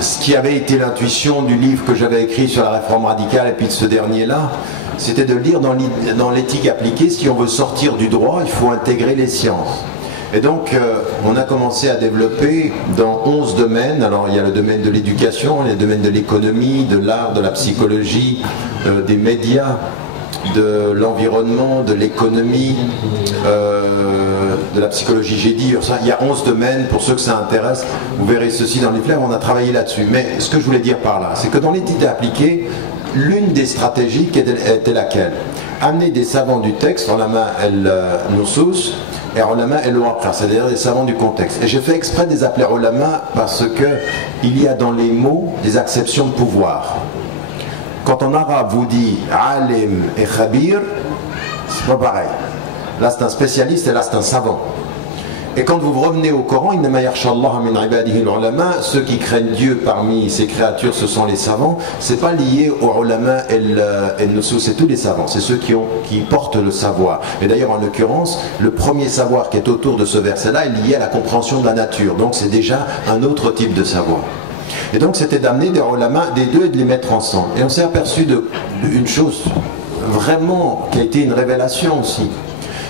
ce qui avait été l'intuition du livre que j'avais écrit sur la réforme radicale et puis de ce dernier-là, c'était de lire dans l'éthique appliquée, si on veut sortir du droit, il faut intégrer les sciences. Et donc, on a commencé à développer dans 11 domaines. Alors, il y a le domaine de l'éducation, il y a le domaine de l'économie, de l'art, de la psychologie, des médias, de l'environnement, de l'économie, de la psychologie. J'ai dit, il y a 11 domaines, pour ceux que ça intéresse, vous verrez ceci dans les fleurs, on a travaillé là-dessus. Mais ce que je voulais dire par là, c'est que dans l'éthique appliquée, l'une des stratégies était laquelle? Amener des savants du texte, ulama el-nusus, et ulama el-waqi', c'est-à-dire des savants du contexte. Et j'ai fait exprès de les appeler ulama parce que il y a dans les mots des acceptions de pouvoir. Quand en arabe vous dit alim et khabir, c'est pas pareil. Là c'est un spécialiste et là c'est un savant. Et quand vous revenez au Coran, ceux qui craignent Dieu parmi ces créatures, ce sont les savants. C'est pas lié aux ulama el-nusus, c'est tous les savants, c'est ceux qui portent le savoir. Et d'ailleurs, en l'occurrence, le premier savoir qui est autour de ce verset-là est lié à la compréhension de la nature. Donc c'est déjà un autre type de savoir. Et donc c'était d'amener des ulama des deux et de les mettre ensemble. Et on s'est aperçu d'une chose vraiment qui a été une révélation aussi.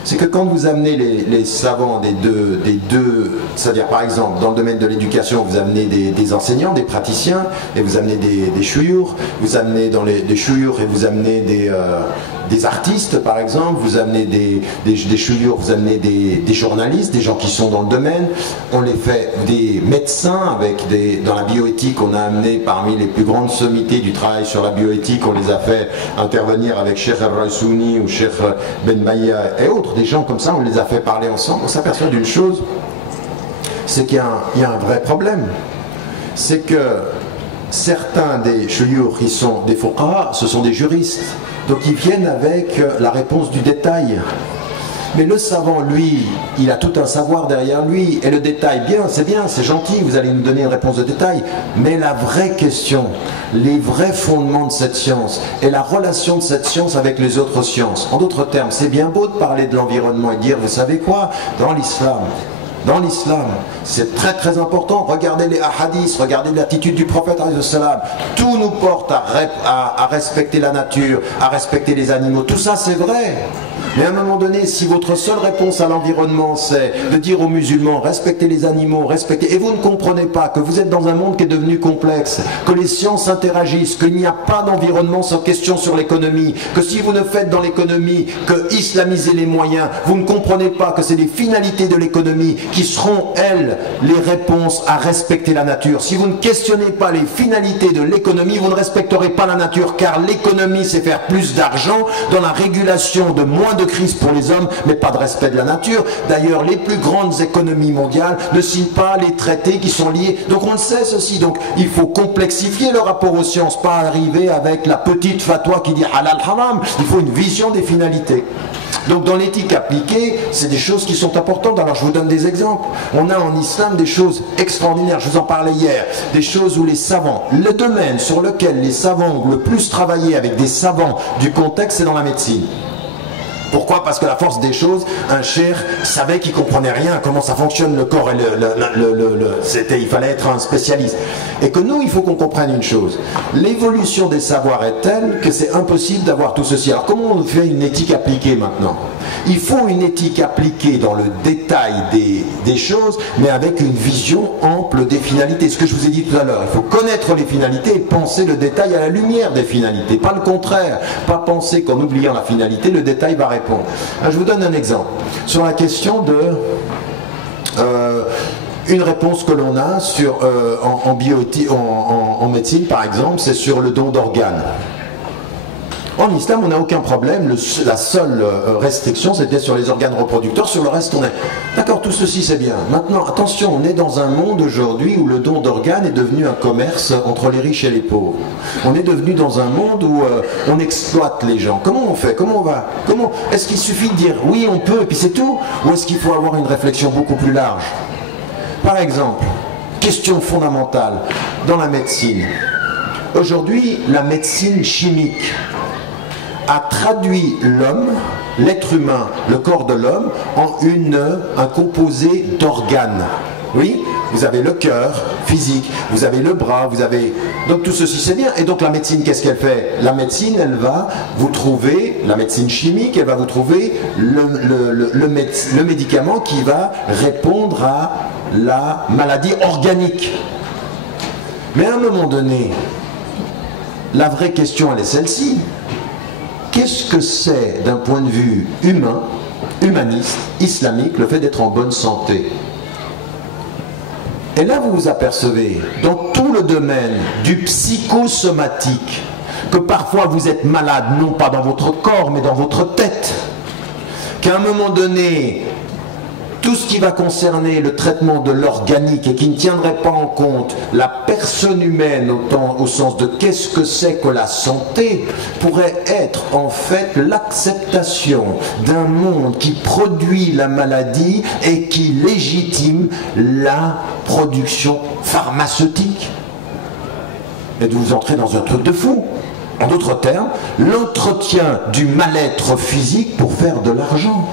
C'est que quand vous amenez les savants des deux, c'est-à-dire par exemple dans le domaine de l'éducation, vous amenez des enseignants, des praticiens, et vous amenez des chouyours, vous amenez dans des chouyours et vous amenez des artistes par exemple, vous amenez des chouyours, vous amenez des journalistes, des gens qui sont dans le domaine, on les fait des médecins dans la bioéthique, on a amené parmi les plus grandes sommités du travail sur la bioéthique, on les a fait intervenir avec Cheikh Al-Raïsouni ou Cheikh Ben Maya et autres. Des gens comme ça, on les a fait parler ensemble. On s'aperçoit d'une chose, c'est qu'il y a un vrai problème. C'est que certains des chouyours qui sont des fuqaha, ce sont des juristes. Donc ils viennent avec la réponse du détail. Mais le savant, lui, il a tout un savoir derrière lui. Et le détail, bien, c'est gentil, vous allez nous donner une réponse de détail. Mais la vraie question, les vrais fondements de cette science et la relation de cette science avec les autres sciences. En d'autres termes, c'est bien beau de parler de l'environnement et de dire, vous savez quoi, dans l'islam, c'est très très important. Regardez les hadiths, regardez l'attitude du prophète, tout nous porte à respecter la nature, à respecter les animaux. Tout ça c'est vrai. Mais à un moment donné, si votre seule réponse à l'environnement, c'est de dire aux musulmans, respectez les animaux, respectez... Et vous ne comprenez pas que vous êtes dans un monde qui est devenu complexe, que les sciences interagissent, qu'il n'y a pas d'environnement sans question sur l'économie, que si vous ne faites dans l'économie que islamiser les moyens, vous ne comprenez pas que c'est les finalités de l'économie qui seront, elles, les réponses à respecter la nature. Si vous ne questionnez pas les finalités de l'économie, vous ne respecterez pas la nature, car l'économie, c'est faire plus d'argent dans la régulation de moins de crises pour les hommes, mais pas de respect de la nature. D'ailleurs, les plus grandes économies mondiales ne signent pas les traités qui sont liés. Donc on le sait ceci. Donc il faut complexifier le rapport aux sciences, pas arriver avec la petite fatwa qui dit halal haram. Il faut une vision des finalités. Donc dans l'éthique appliquée, c'est des choses qui sont importantes. Alors je vous donne des exemples. On a en islam des choses extraordinaires, je vous en parlais hier, des choses où les savants, le domaine sur lequel les savants ont le plus travaillé avec des savants du contexte, c'est dans la médecine. Pourquoi? Parce que la force des choses, un cheikh savait qu'il comprenait rien à comment ça fonctionne le corps et il fallait être un spécialiste. Et que nous, il faut qu'on comprenne une chose. L'évolution des savoirs est telle que c'est impossible d'avoir tout ceci. Alors comment on fait une éthique appliquée maintenant? Il faut une éthique appliquée dans le détail des choses, mais avec une vision ample des finalités. Ce que je vous ai dit tout à l'heure, il faut connaître les finalités et penser le détail à la lumière des finalités. Pas le contraire. Pas penser qu'en oubliant la finalité, le détail va répondre. Je vous donne un exemple sur la question de une réponse que l'on a sur, en médecine par exemple, c'est sur le don d'organes. En islam, on n'a aucun problème. La seule restriction, c'était sur les organes reproducteurs. Sur le reste, on est... D'accord, tout ceci, c'est bien. Maintenant, attention, on est dans un monde aujourd'hui où le don d'organes est devenu un commerce entre les riches et les pauvres. On est devenu dans un monde où on exploite les gens. Comment on fait? Comment on va? Est-ce qu'il suffit de dire oui, on peut, et puis c'est tout? Ou est-ce qu'il faut avoir une réflexion beaucoup plus large? Par exemple, question fondamentale dans la médecine. Aujourd'hui, la médecine chimique a traduit l'homme, l'être humain, le corps de l'homme, en un composé d'organes. Oui, vous avez le cœur physique, vous avez le bras, vous avez... Donc tout ceci c'est bien. Et donc la médecine, qu'est-ce qu'elle fait? La médecine, elle va vous trouver, la médecine chimique, elle va vous trouver le médicament qui va répondre à la maladie organique. Mais à un moment donné, la vraie question, elle est celle-ci. Qu'est-ce que c'est d'un point de vue humain, humaniste, islamique, le fait d'être en bonne santé? Et là, vous vous apercevez, dans tout le domaine du psychosomatique, que parfois vous êtes malade, non pas dans votre corps, mais dans votre tête. Qu'à un moment donné, tout ce qui va concerner le traitement de l'organique et qui ne tiendrait pas en compte la personne humaine au sens de qu'est-ce que c'est que la santé, pourrait être en fait l'acceptation d'un monde qui produit la maladie et qui légitime la production pharmaceutique. Et de vous entrer dans un truc de fou. En d'autres termes, l'entretien du mal-être physique pour faire de l'argent.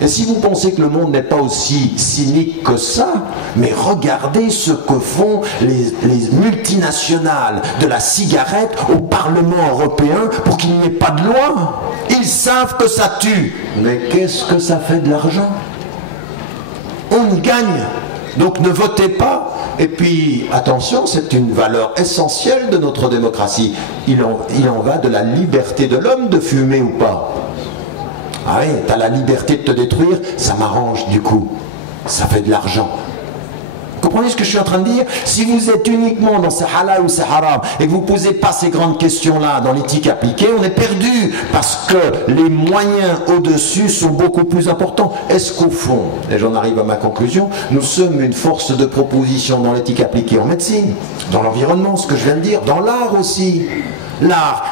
Et si vous pensez que le monde n'est pas aussi cynique que ça, mais regardez ce que font les multinationales de la cigarette au Parlement européen pour qu'il n'y ait pas de loi. Ils savent que ça tue. Mais qu'est-ce que ça fait de l'argent? On gagne. Donc ne votez pas. Et puis, attention, c'est une valeur essentielle de notre démocratie. Il en va de la liberté de l'homme de fumer ou pas. Ah oui, t'as la liberté de te détruire, ça m'arrange du coup. Ça fait de l'argent. Vous comprenez ce que je suis en train de dire? Si vous êtes uniquement dans ce halal ou ce haram et que vous ne posez pas ces grandes questions-là dans l'éthique appliquée, on est perdu parce que les moyens au-dessus sont beaucoup plus importants. Est-ce qu'au fond, et j'en arrive à ma conclusion, nous sommes une force de proposition dans l'éthique appliquée en médecine, dans l'environnement, ce que je viens de dire, dans l'art aussi. L'art,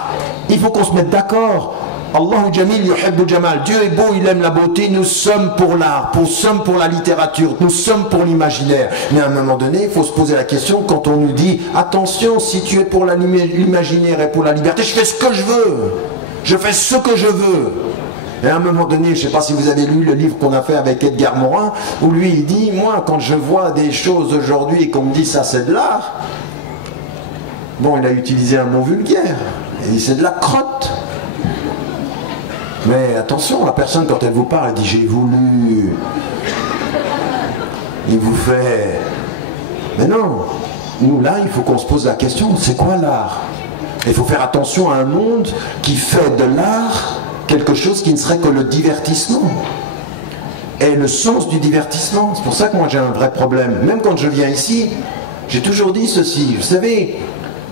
il faut qu'on se mette d'accord. Allahu Jamil yuhibbu Jamal. Dieu est beau, il aime la beauté. Nous sommes pour l'art, nous sommes pour la littérature, nous sommes pour l'imaginaire. Mais à un moment donné, il faut se poser la question quand on nous dit attention, si tu es pour l'imaginaire et pour la liberté, je fais ce que je veux. Je fais ce que je veux. Et à un moment donné, je ne sais pas si vous avez lu le livre qu'on a fait avec Edgar Morin, où lui il dit, moi quand je vois des choses aujourd'hui et qu'on me dit ça c'est de l'art, bon il a utilisé un mot vulgaire, il dit c'est de la crotte. Mais attention, la personne quand elle vous parle, elle dit j'ai voulu. Il vous fait. Mais non, nous là, il faut qu'on se pose la question, c'est quoi l'art? Il faut faire attention à un monde qui fait de l'art quelque chose qui ne serait que le divertissement. Et le sens du divertissement, c'est pour ça que moi j'ai un vrai problème. Même quand je viens ici, j'ai toujours dit ceci. Vous savez,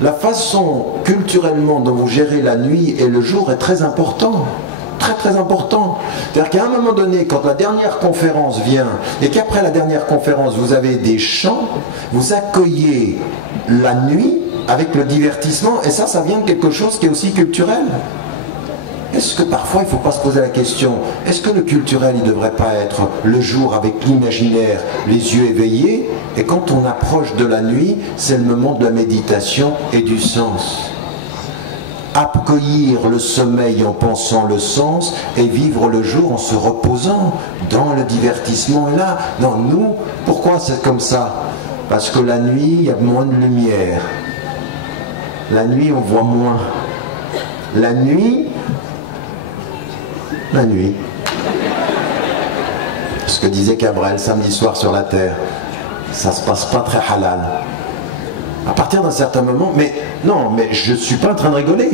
la façon culturellement dont vous gérez la nuit et le jour est très important. Très très important. C'est-à-dire qu'à un moment donné, quand la dernière conférence vient, et qu'après la dernière conférence, vous avez des chants, vous accueillez la nuit avec le divertissement, et ça vient de quelque chose qui est aussi culturel. Est-ce que parfois il ne faut pas se poser la question, est-ce que le culturel il ne devrait pas être le jour avec l'imaginaire, les yeux éveillés, et quand on approche de la nuit, c'est le moment de la méditation et du sens. Accueillir le sommeil en pensant le sens et vivre le jour en se reposant dans le divertissement. Et là, non, nous, pourquoi c'est comme ça? Parce que la nuit, il y a moins de lumière. La nuit, on voit moins. La nuit, ce que disait Cabrel samedi soir sur la terre, ça se passe pas très halal. À partir d'un certain moment, mais non, mais je ne suis pas en train de rigoler.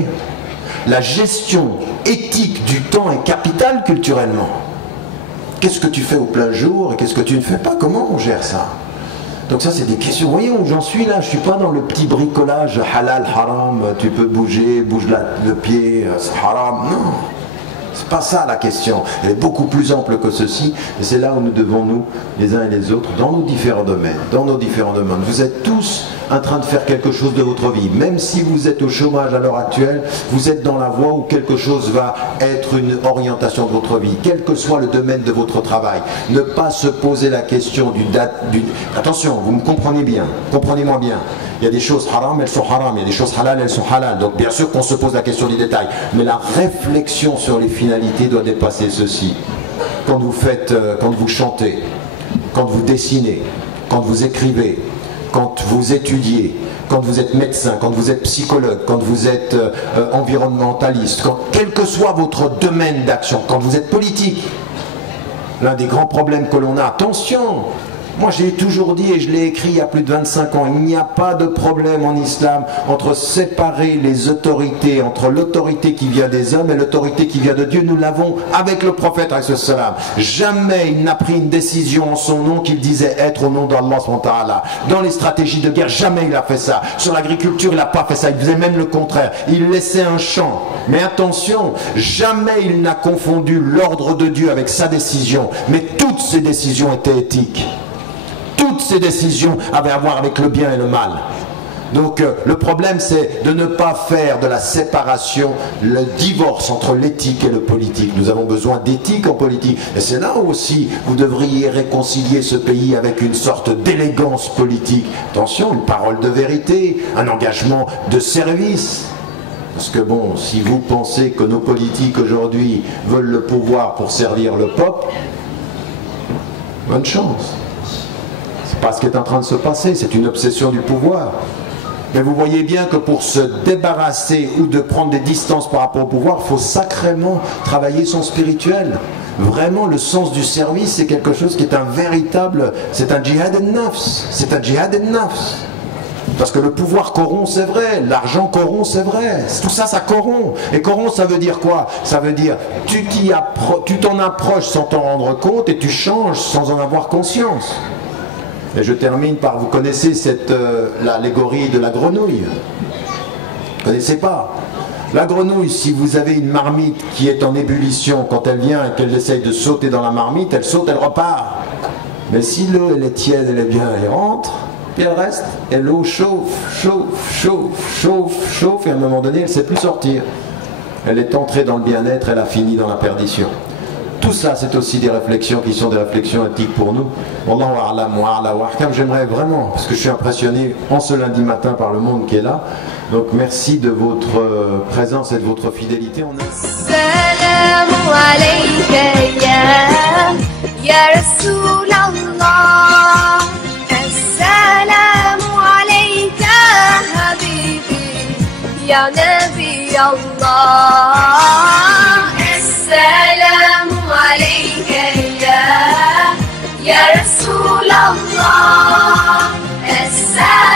La gestion éthique du temps est capitale culturellement. Qu'est-ce que tu fais au plein jour et qu'est-ce que tu ne fais pas? Comment on gère ça? Donc ça c'est des questions. Vous voyez où j'en suis là? Je ne suis pas dans le petit bricolage halal, haram, tu peux bouger, bouge le pied, c'est haram. Non. C'est pas ça la question. Elle est beaucoup plus ample que ceci. Et c'est là où nous devons, nous, les uns et les autres, dans nos différents domaines, vous êtes tous en train de faire quelque chose de votre vie. Même si vous êtes au chômage à l'heure actuelle, vous êtes dans la voie où quelque chose va être une orientation de votre vie, quel que soit le domaine de votre travail. Ne pas se poser la question Attention, vous me comprenez bien, comprenez-moi bien. Il y a des choses haram, elles sont haram. Il y a des choses halal, elles sont halal. Donc bien sûr qu'on se pose la question du détail. Mais la réflexion sur les finalités doit dépasser ceci. Quand vous chantez, quand vous dessinez, quand vous écrivez, quand vous étudiez, quand vous êtes médecin, quand vous êtes psychologue, quand vous êtes environnementaliste, quel que soit votre domaine d'action, quand vous êtes politique, l'un des grands problèmes que l'on a, attention, moi j'ai toujours dit et je l'ai écrit il y a plus de 25 ans, il n'y a pas de problème en islam entre séparer les autorités, entre l'autorité qui vient des hommes et l'autorité qui vient de Dieu. Nous l'avons avec le prophète alayhi salam. Jamais il n'a pris une décision en son nom qu'il disait être au nom d'Allah subhanahu wa ta'ala. Dans les stratégies de guerre, jamais il a fait ça. Sur l'agriculture, il n'a pas fait ça, il faisait même le contraire. Il laissait un champ. Mais attention, jamais il n'a confondu l'ordre de Dieu avec sa décision. Mais toutes ses décisions étaient éthiques. Toutes ces décisions avaient à voir avec le bien et le mal. Donc le problème c'est de ne pas faire de la séparation, le divorce entre l'éthique et le politique. Nous avons besoin d'éthique en politique. Et c'est là aussi vous devriez réconcilier ce pays avec une sorte d'élégance politique. Attention, une parole de vérité, un engagement de service. Parce que bon, si vous pensez que nos politiques aujourd'hui veulent le pouvoir pour servir le peuple, bonne chance. C'est pas ce qui est en train de se passer, c'est une obsession du pouvoir. Mais vous voyez bien que pour se débarrasser ou de prendre des distances par rapport au pouvoir, il faut sacrément travailler son spirituel. Vraiment, le sens du service, c'est quelque chose qui est un véritable... C'est un djihad al-nafs. C'est un djihad al-nafs. Parce que le pouvoir corrompt, c'est vrai. L'argent corrompt, c'est vrai. Tout ça, ça corrompt. Et corrompt, ça veut dire quoi? Ça veut dire, tu t'en approches sans t'en rendre compte et tu changes sans en avoir conscience. Et je termine par, vous connaissez l'allégorie de la grenouille? Vous ne connaissez pas? La grenouille, si vous avez une marmite qui est en ébullition, quand elle vient et qu'elle essaye de sauter dans la marmite, elle saute, elle repart. Mais si l'eau, elle est tiède, elle est bien, elle rentre, puis elle reste, et l'eau chauffe, et à un moment donné, elle ne sait plus sortir. Elle est entrée dans le bien-être, elle a fini dans la perdition. Tout ça, c'est aussi des réflexions qui sont des réflexions éthiques pour nous. Wallahu a'lam wa a'la wa ahkam. J'aimerais vraiment, parce que je suis impressionné en ce lundi matin par le monde qui est là. Donc merci de votre présence et de votre fidélité. Salam alayka ya Rasulallah. Salam alayka habibi ya Nabi Allah. يا رسول الله السلام